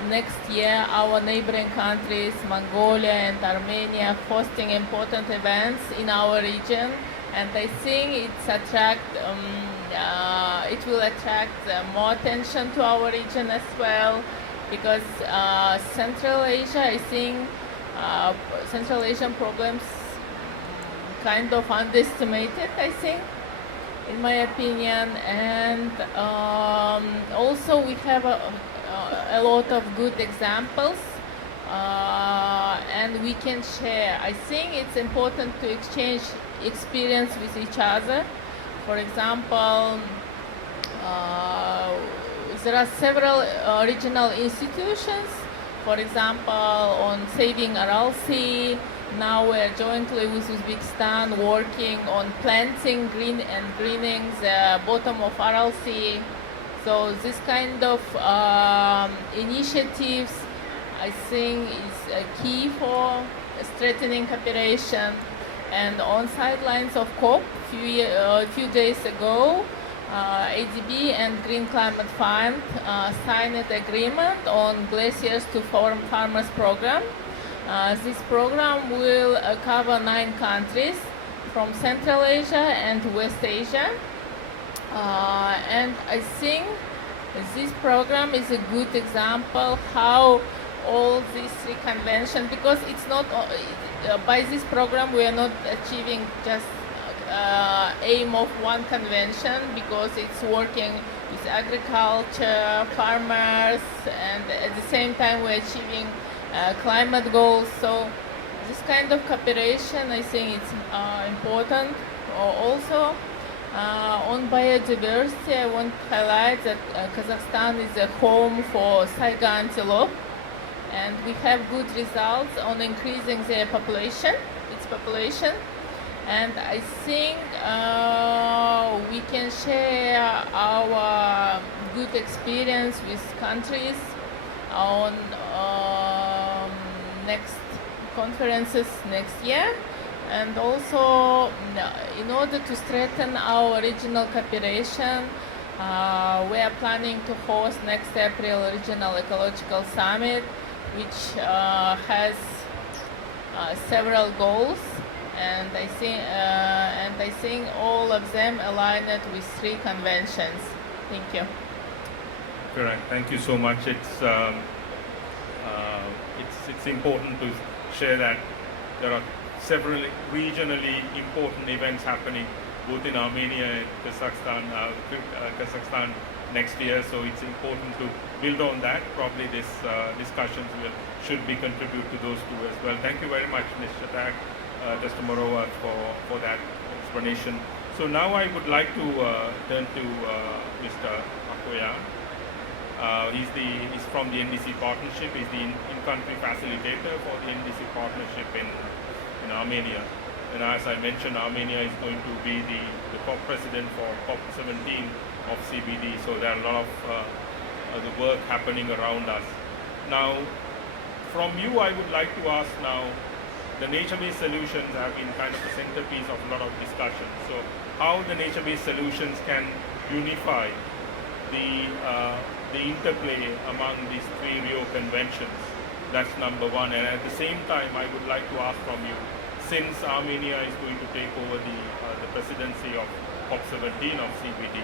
next year our neighboring countries, Mongolia and Armenia, are hosting important events in our region, and I think it will attract more attention to our region as well, because Central Asia, I think Central Asian problems kind of underestimated, I think, in my opinion. And also we have a lot of good examples and we can share. I think it's important to exchange experience with each other. For example, there are several regional institutions, for example, on saving Aral Sea. Now we're jointly with Uzbekistan working on planting greening the bottom of Aral Sea. So this kind of initiatives, I think, is key for strengthening cooperation. And on sidelines of COP, a few days ago, ADB and Green Climate Fund signed an agreement on Glaciers to Farmers program. This program will cover 9 countries from Central Asia and West Asia. And I think this program is a good example how all these 3 conventions, because it's not, by this program we are not achieving just aim of one convention, because it's working with agriculture, farmers, and at the same time we're achieving climate goals. So this kind of cooperation, I think it's important. Also on biodiversity, I want to highlight that Kazakhstan is a home for Saiga antelope, and we have good results on increasing their population, its population. And I think we can share our good experience with countries on next conferences next year. And also, in order to strengthen our regional cooperation, we are planning to host next April Regional Ecological Summit, which has several goals, and I think all of them aligned with 3 conventions. Thank you. Correct. Thank you so much. It's important to share that there are several regionally important events happening both in Armenia and Kazakhstan next year. So it's important to build on that. Probably this discussions should be contribute to those 2 as well. Thank you very much, Ms. Shatak, Dr. Morova, for that explanation. So now I would like to turn to Mr. Akoyan. He's from the NDC Partnership. He's the in-country facilitator for the NDC Partnership in Armenia. And as I mentioned, Armenia is going to be the COP president for COP17 of CBD. So there are a lot of the work happening around us. Now, from you, I would like to ask now, the nature-based solutions have been kind of the centerpiece of a lot of discussion. So how the nature-based solutions can unify the interplay among these 3 Rio conventions. That's number 1. And at the same time, I would like to ask from you, since Armenia is going to take over the presidency of COP17 of CBD,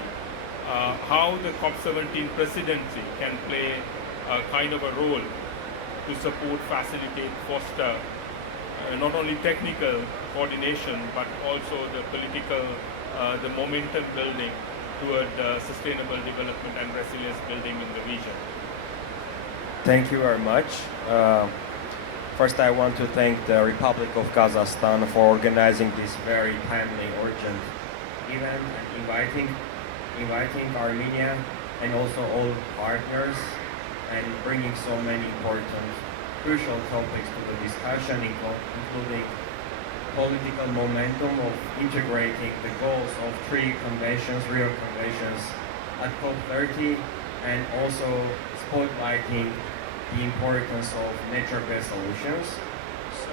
how the COP17 presidency can play a kind of a role to support, facilitate, foster not only technical coordination but also the political, the momentum building toward sustainable development and resilience building in the region. Thank you very much. First, I want to thank the Republic of Kazakhstan for organizing this very timely, urgent event and inviting Armenia and also all partners and bringing so many important, crucial topics to the discussion, including political momentum of integrating the goals of three conventions, Rio conventions, at COP30, and also spotlighting the importance of nature-based solutions. So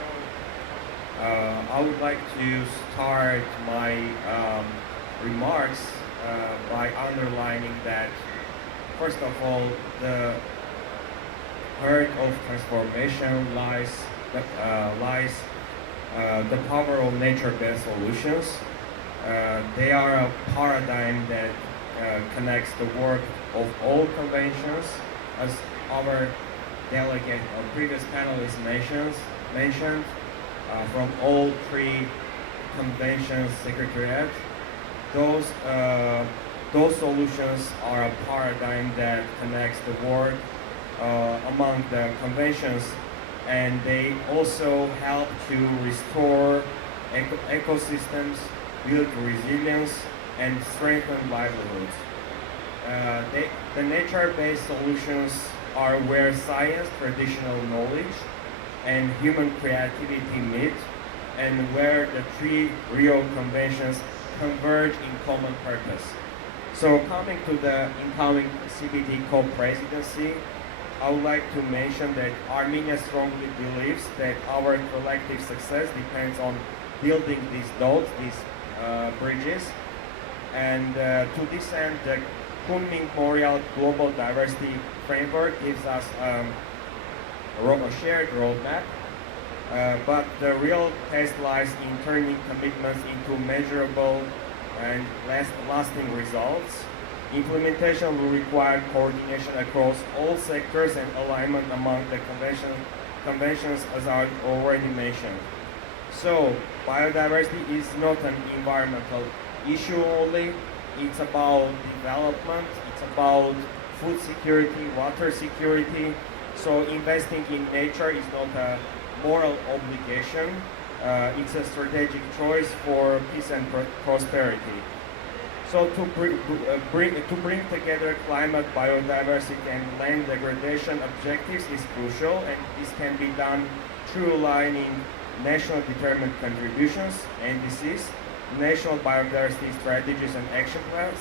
I would like to start my remarks by underlining that, first of all, the heart of transformation lies the power of nature-based solutions. They are a paradigm that connects the work of all conventions, as our delegate or previous panelists mentioned, from all three conventions secretariat. Those solutions are a paradigm that connects the work among the conventions, and they also help to restore ecosystems, build resilience, and strengthen livelihoods. The nature-based solutions are where science, traditional knowledge, and human creativity meet, and where the three Rio conventions converge in common purpose. So coming to the incoming CBD co-presidency, I would like to mention that Armenia strongly believes that our collective success depends on building these dots, these bridges, and to this end, the Kunming Memorial Global Diversity Framework gives us a shared roadmap, but the real test lies in turning commitments into measurable and lasting results. Implementation will require coordination across all sectors and alignment among the conventions, as I already mentioned. So, biodiversity is not an environmental issue only. It's about development, it's about food security, water security. So investing in nature is not a moral obligation, it's a strategic choice for peace and prosperity. So to bring together climate, biodiversity, and land degradation objectives is crucial, and this can be done through aligning national determined contributions, NDCs, national biodiversity strategies and action plans,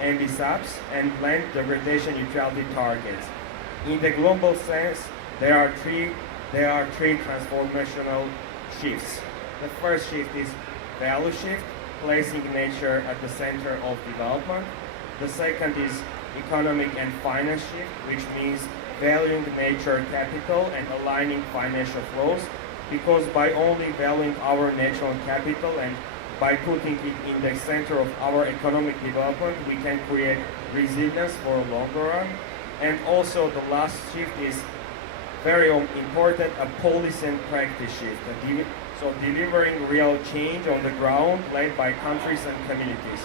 NDSAPs, and land degradation neutrality targets. In the global sense, there are three transformational shifts. The first shift is value shift, placing nature at the center of development. The second is economic and finance shift, which means valuing nature capital and aligning financial flows, because by only valuing our natural capital and by putting it in the center of our economic development, we can create resilience for a longer run. And also the last shift is very important, a policy and practice shift. So delivering real change on the ground led by countries and communities.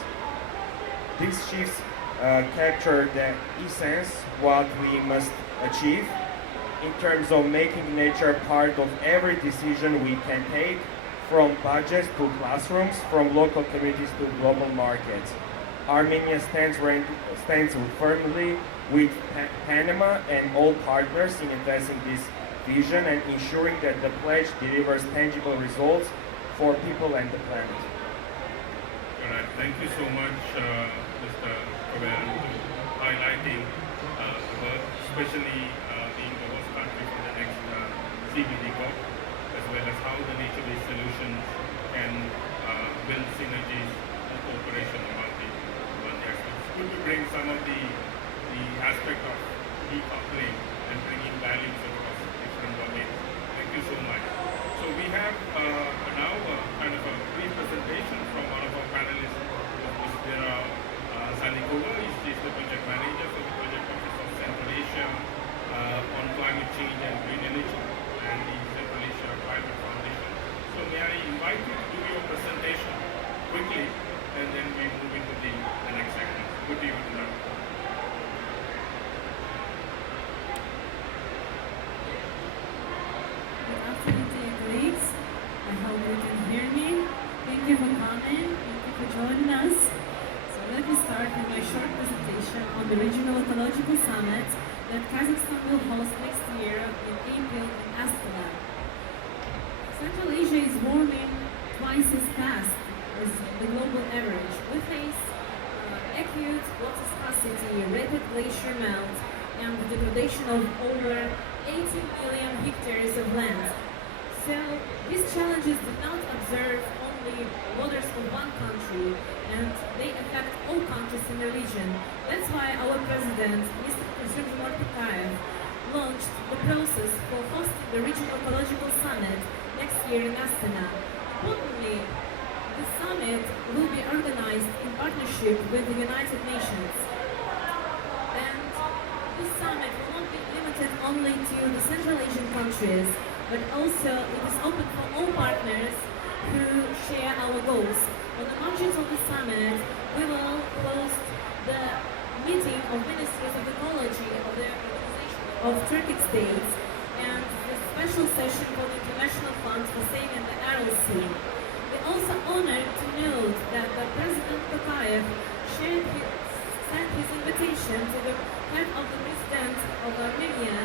These shifts capture the essence what we must achieve in terms of making nature part of every decision we can take, from budgets to classrooms, from local communities to global markets. Armenia stands firmly with Panama and all partners in advancing this vision and ensuring that the pledge delivers tangible results for people and the planet. All right. Thank you so much, Mr. Kogan, for highlighting the work, especially being the host country for the next CBD COP, as well as how the nature-based solutions can build synergies and cooperation among the aspects. It's good to bring some of the aspect of decoupling and bringing values across different domains. Thank you so much. So we have now kind of a brief presentation from one of our panelists, Ms. Dera Sanikova. She's the project manager for the project office of Central Asia on climate change and green energy, and the Central Asia Climate Foundation. So may I invite you to do your presentation quickly, and then we move into the next segment. Good to you now. Good afternoon, dear colleagues. I hope you can hear me. Thank you for coming. Thank you for joining us. So let me start with my short presentation on the Regional Ecological Summit that Kazakhstan will host next year in April in Astana. Central Asia is warming and the degradation of over 80 million hectares of land. So these challenges do not observe only borders of one country, and they affect all countries in the region. That's why our president, Mr. Tokayev, launched the process for hosting the Regional Ecological Summit next year in Astana. Importantly, the summit will be organized in partnership with the United Nations. And this summit will not be limited only to the Central Asian countries, but also it is open for all partners who share our goals. On the margins of the summit, we will host the meeting of ministers of ecology of the Organization of Turkic States and the special session for the International Fund for Saving the Aral Sea. We're also honored to note that the President Tokayev sent his invitation to the head of the President of Armenia,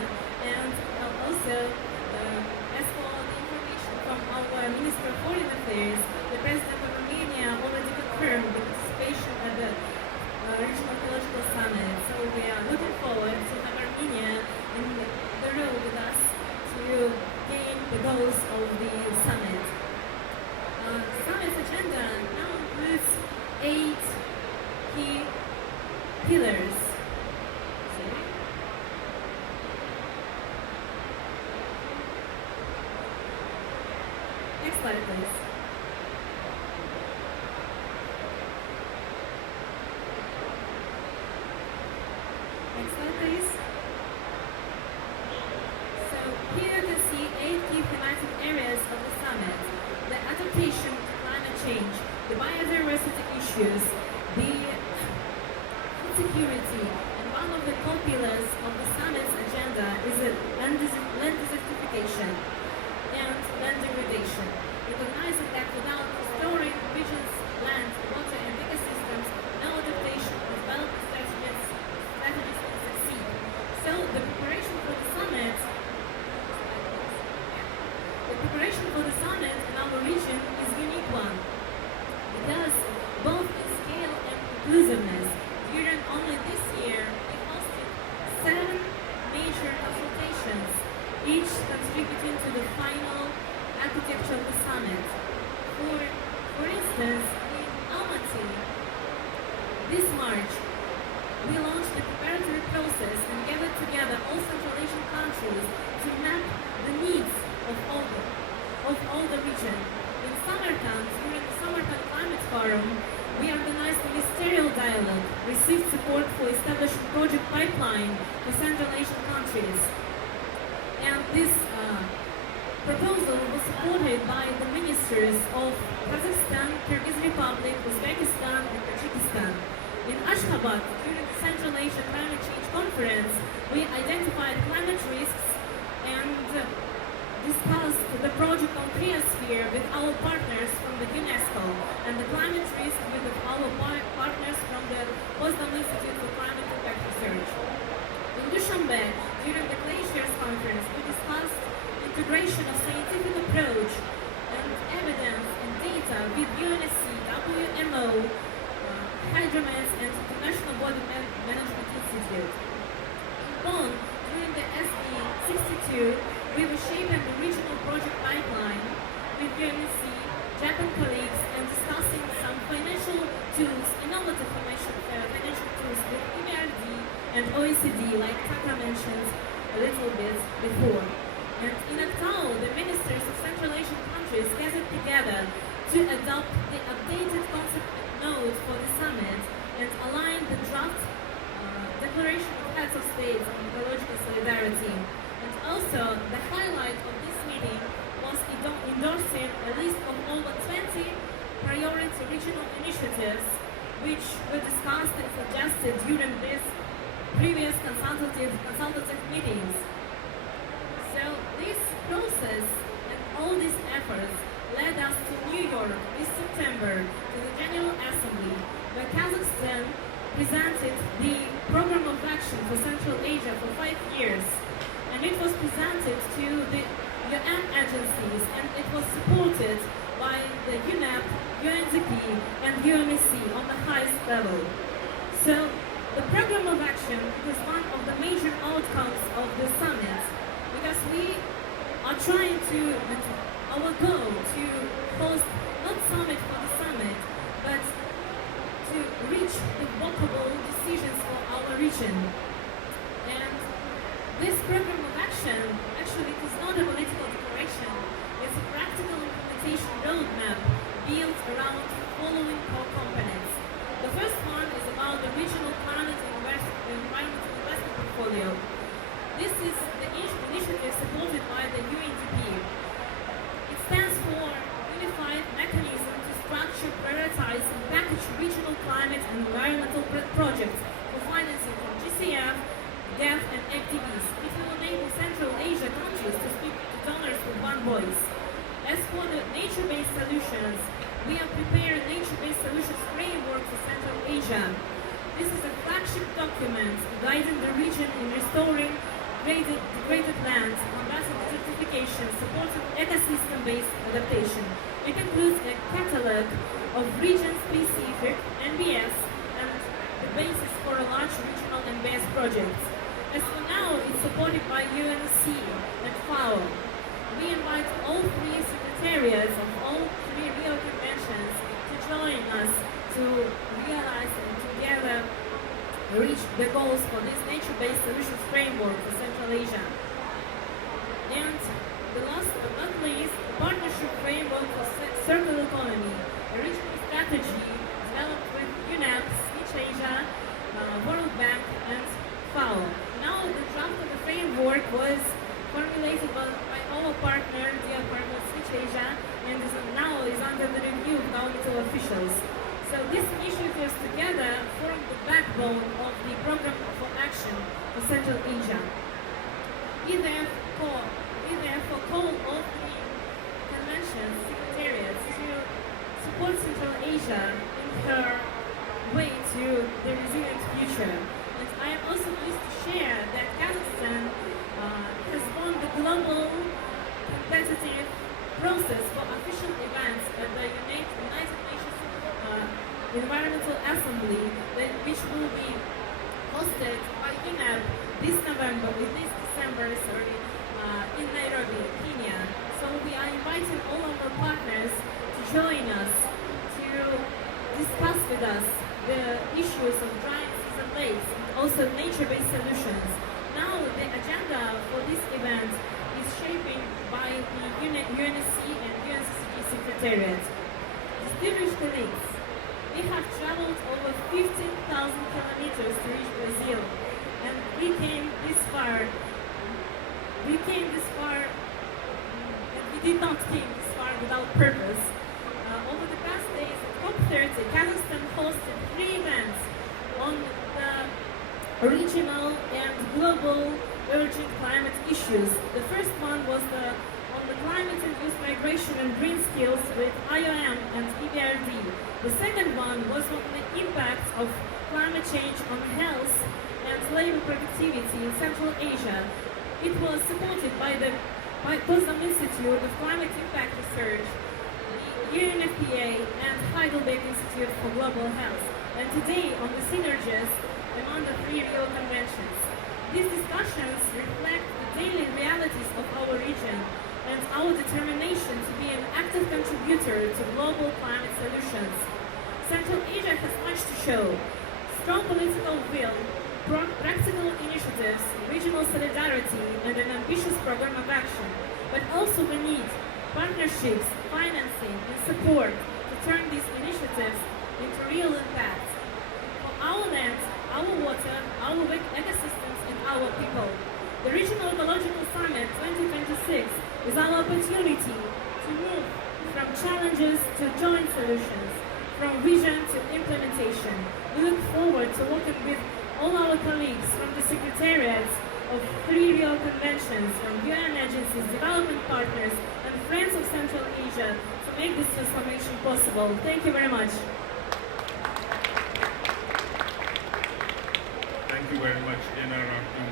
and also as for the information from our Minister of Foreign Affairs, the President of Armenia already confirmed the participation at the Regional Ecological Summit. So we are looking forward to have Armenia in the row with us to gain the goals of the summit. The summit's agenda now includes 8 key pillars. Next slide, please. Next slide, please. So here you can see 8 key thematic areas of the summit: the adaptation to climate change, the biodiversity issues, the food security, and one of the core pillars of the summit's agenda is land desertification and land degradation, recognizing that without restoring regions' land, water, and ecosystems, no adaptation or development strategies can succeed. So the preparation for the summit in our region is a unique one, because both in scale and inclusiveness, during only this year we hosted 7 major consultations, each contributing to the final architecture of the summit. For instance, in Almaty, this March, we launched the preparatory process and gathered together all Central Asian countries to map the needs of all the region. In Samarkand, during the Samarkand Climate Forum, we organized a ministerial dialogue, received support for establishing project pipeline for Central Asian countries. And this proposal was supported by the ministers of Kazakhstan, Kyrgyz Republic, Uzbekistan, and Tajikistan. In Ashgabat, during the Central Asia Climate Change Conference, we identified climate risks and discussed the project on Triosphere with our partners from the UNESCO and the climate risk with our partners from the Potsdam Institute for Climate Impact Research. In Dushanbe, during the Glaciers Conference, we discussed integration of scientific approach and evidence and data with UNSC, WMO, Hydromeds, and International Body Management Institute. In Bonn, during the SB62, we were shaping the regional project pipeline with UNSC, Japan colleagues, and discussing some financial tools, innovative financial tools with MERD and OECD, like Taka mentioned a little bit before. And in Aktau, the ministers of Central Asian countries gathered together to adopt the updated concept note for the summit and align the draft declaration of heads of states on ecological solidarity. And also, the highlight of this meeting was endorsing a list of over 20 priority regional initiatives which were discussed and suggested during these previous consultative meetings. So this process and all these efforts led us to New York this September to the General Assembly, where Kazakhstan presented the Program of Action for Central Asia for 5 years. And it was presented to the UN agencies, and it was supported by the UNEP, UNDP, and UNSC on the highest level. So the Program of Action is one of the major are trying to, our goal to host not summit for the summit, but to reach the workable decisions for our region. And this program of action, actually it is not a political declaration, it's a practical implementation roadmap built around following core components. The first one is about the regional climate and environmental investment portfolio. This is the initiative supported by the UNDP. It stands for Unified Mechanism to Structure, Prioritize and Package Regional Climate and Environmental Projects for financing from GCF, GAF and FDBs. It will enable Central Asia countries to speak to donors with one voice. As for the nature-based solutions, we have prepared a nature-based solutions framework for Central Asia. This is a flagship document guiding the region in restoring degraded lands, combating desertification, supporting ecosystem-based adaptation. It includes a catalog of region-specific NBS and the basis for a large regional NBS projects. As for now, it's supported by UNC and FAO. We invite all three secretariats of all three Rio conventions to join us to realize and together reach the goals for this nature-based solutions framework for Central Asia. And the last but not least, the partnership framework for circular economy, a regional strategy developed with UNEP, Switch Asia, World Bank and FAO. Now the draft of the framework was formulated by our partner, dear partner Switch Asia, and now is under the review of governmental officials. So these initiatives together form the backbone of the program for action for Central Asia. We therefore call all three conventions secretariats to support Central Asia in her way to the resilient future. And I am also pleased to share that Kazakhstan has won the global competitive process for official events at the United Nations Environmental Assembly, which will be hosted by UNEP this December, in Nairobi, Kenya. So we are inviting all of our partners to join us to discuss with us the issues of drying season lakes and also nature-based solutions. Now the agenda for this event is shaping by the UNSC and UNCCD Secretariat. Distinguished colleagues, we have traveled over 15,000 kilometers to reach Brazil, and we came this far, and we did not came this far without purpose. Over the past days at COP30, Kazakhstan hosted 3 events on the regional and global urgent climate issues. The first one was on the climate-induced migration and green skills with IOM and EBRD. The second one was on the impacts of climate change on health and labor productivity in Central Asia. It was supported by the Potsdam Institute of Climate Impact Research, the UNFPA and Heidelberg Institute for Global Health. And today on the Synergies among the 3 Rio conventions. These discussions reflect the daily realities of our region and our determination to be an active contributor to global climate solutions. Central Asia has much to show: strong political will, practical initiatives, regional solidarity, and an ambitious program of action. But also we need partnerships, financing, and support to turn these initiatives into real impact for our land, our water, our ecosystems, and our people. The Regional Ecological Summit 2026 is our opportunity to move from challenges to joint solutions, from vision to implementation. We look forward to working with all our colleagues from the secretariats of 3 Rio conventions, from UN agencies, development partners, and friends of Central Asia to make this transformation possible. Thank you very much. Thank you very much, Dinara, to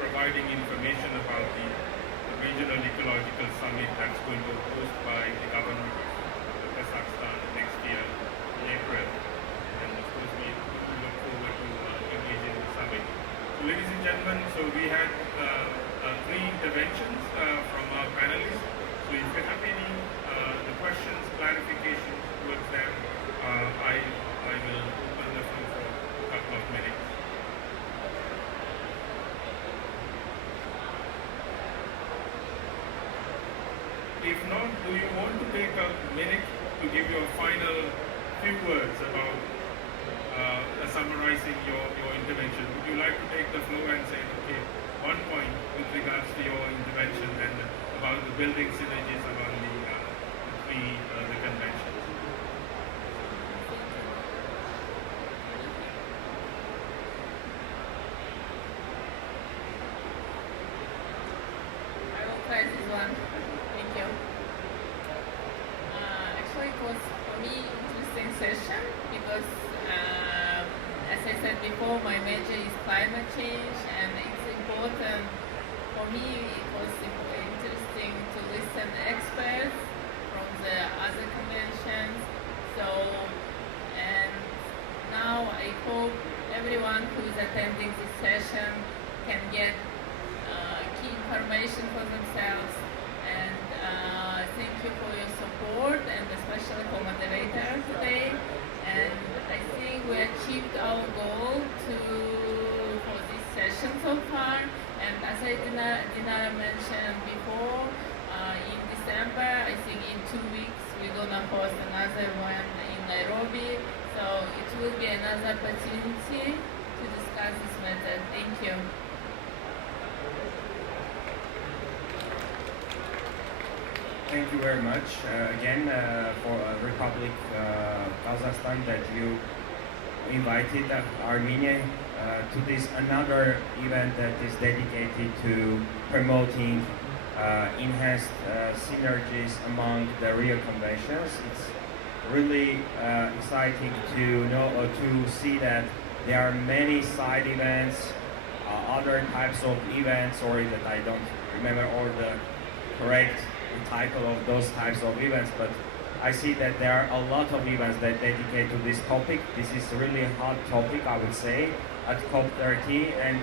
providing information about the Regional Ecological Summit that's going to be hosted by the government of Kazakhstan next year in April. And of course, we look forward to engaging in the summit. So, ladies and gentlemen, so we had 3 interventions from our panelists. if not, do you want to take a minute to give your final few words about summarizing your intervention? Would you like to take the floor and say, okay, one point with regards to your intervention and about the building synergies among the conventions? I will try this one. Thank you. Actually, it was for me interesting session because, as I said before, my major is climate change, and it's important for me. It was interesting to listen to experts from the other conventions. So, and now I hope everyone who is attending this session can get key information for themselves. And thank you for your support, and especially for moderator today. And I think we achieved our goal for this session so far. And as Dinara mentioned before, in December, I think in 2 weeks, we're gonna host another one in Nairobi. So it will be another opportunity to discuss this method. Thank you. Thank you very much again for Republic Kazakhstan that you invited Armenia to this another event that is dedicated to promoting enhanced synergies among the Rio conventions. It's really exciting to know or to see that there are many side events, other types of events, sorry that I don't remember all the correct title of those types of events, but I see that there are a lot of events that dedicate to this topic. This is really a hot topic, I would say, at COP30, and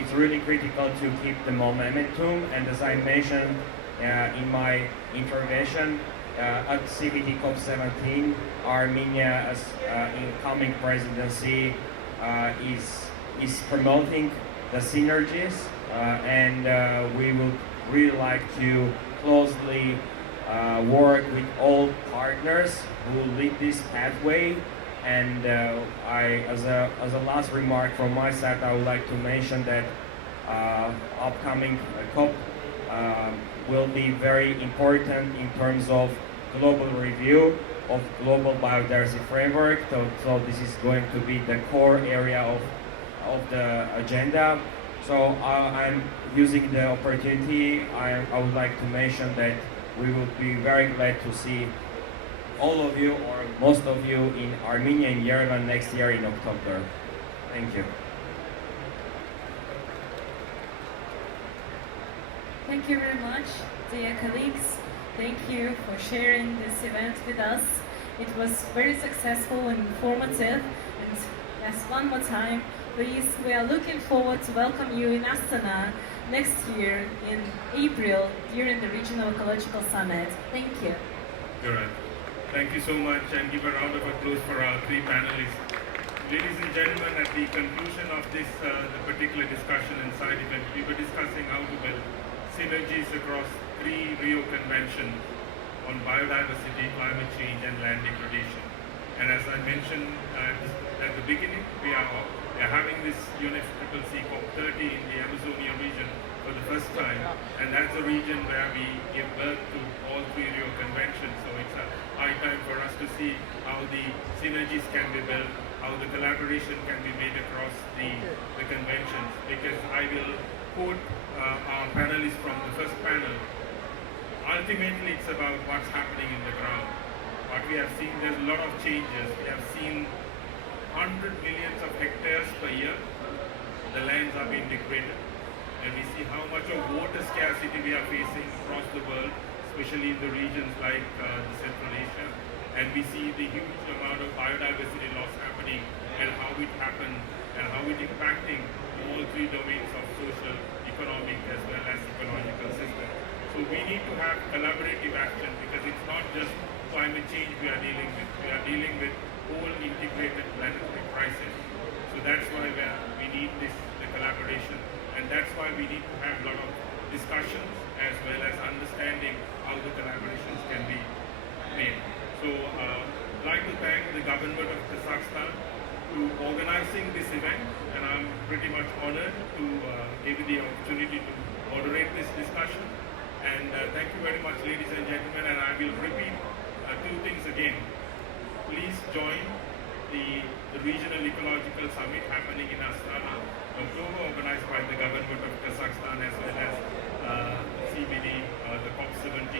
it's really critical to keep the momentum. And as I mentioned in my intervention, at CBD COP17, Armenia, as incoming presidency, is promoting the synergies, and we would really like to closely work with all partners who lead this pathway. And as a last remark from my side, I would like to mention that upcoming COP will be very important in terms of global review of global biodiversity framework. So this is going to be the core area of the agenda. So I'm using the opportunity. I would like to mention that we would be very glad to see all of you or most of you in Armenia in Yerevan next year in October. Thank you. Thank you very much, dear colleagues. Thank you for sharing this event with us. It was very successful and informative. And yes, one more time, please, we are looking forward to welcome you in Astana next year in April during the Regional Ecological Summit. Thank you. Correct. Thank you so much, and give a round of applause for our three panelists. Ladies and gentlemen, at the conclusion of this the particular discussion and side event, we were discussing how to build synergies across 3 Rio conventions on biodiversity, climate change, and land degradation. And as I mentioned at the beginning, we are having this UNFCCC COP30 in the Amazonia region for the first time, and that's the region where we give birth to all 3 Rio conventions. So it's a high time for us to see how the synergies can be built, how the collaboration can be made across the conventions. Because I will quote our panelists from the first panel. Ultimately, it's about what's happening in the ground. What we have seen, there's a lot of changes. We have seen 100 millions of hectares per year. The lands are being degraded. And we see how much of water scarcity we are facing across the world, especially in the regions like the Central Asia. And we see the huge amount of biodiversity loss happening, and how it happened, and how it impacting all 3 domains of social, economic, as well as ecological system. So we need to have collaborative action, because it's not just climate change we are dealing with. We are dealing with whole integrated planetary crisis. So that's why we need the collaboration, and that's why we need to have a lot of discussions as well as understanding how the collaboration the government of Kazakhstan to organizing this event, and I'm pretty much honored to give you the opportunity to moderate this discussion. And thank you very much, ladies and gentlemen, and I will repeat two things again. Please join the Regional Ecological Summit happening in Astana, October, organized by the government of Kazakhstan as well as CBD, the COP30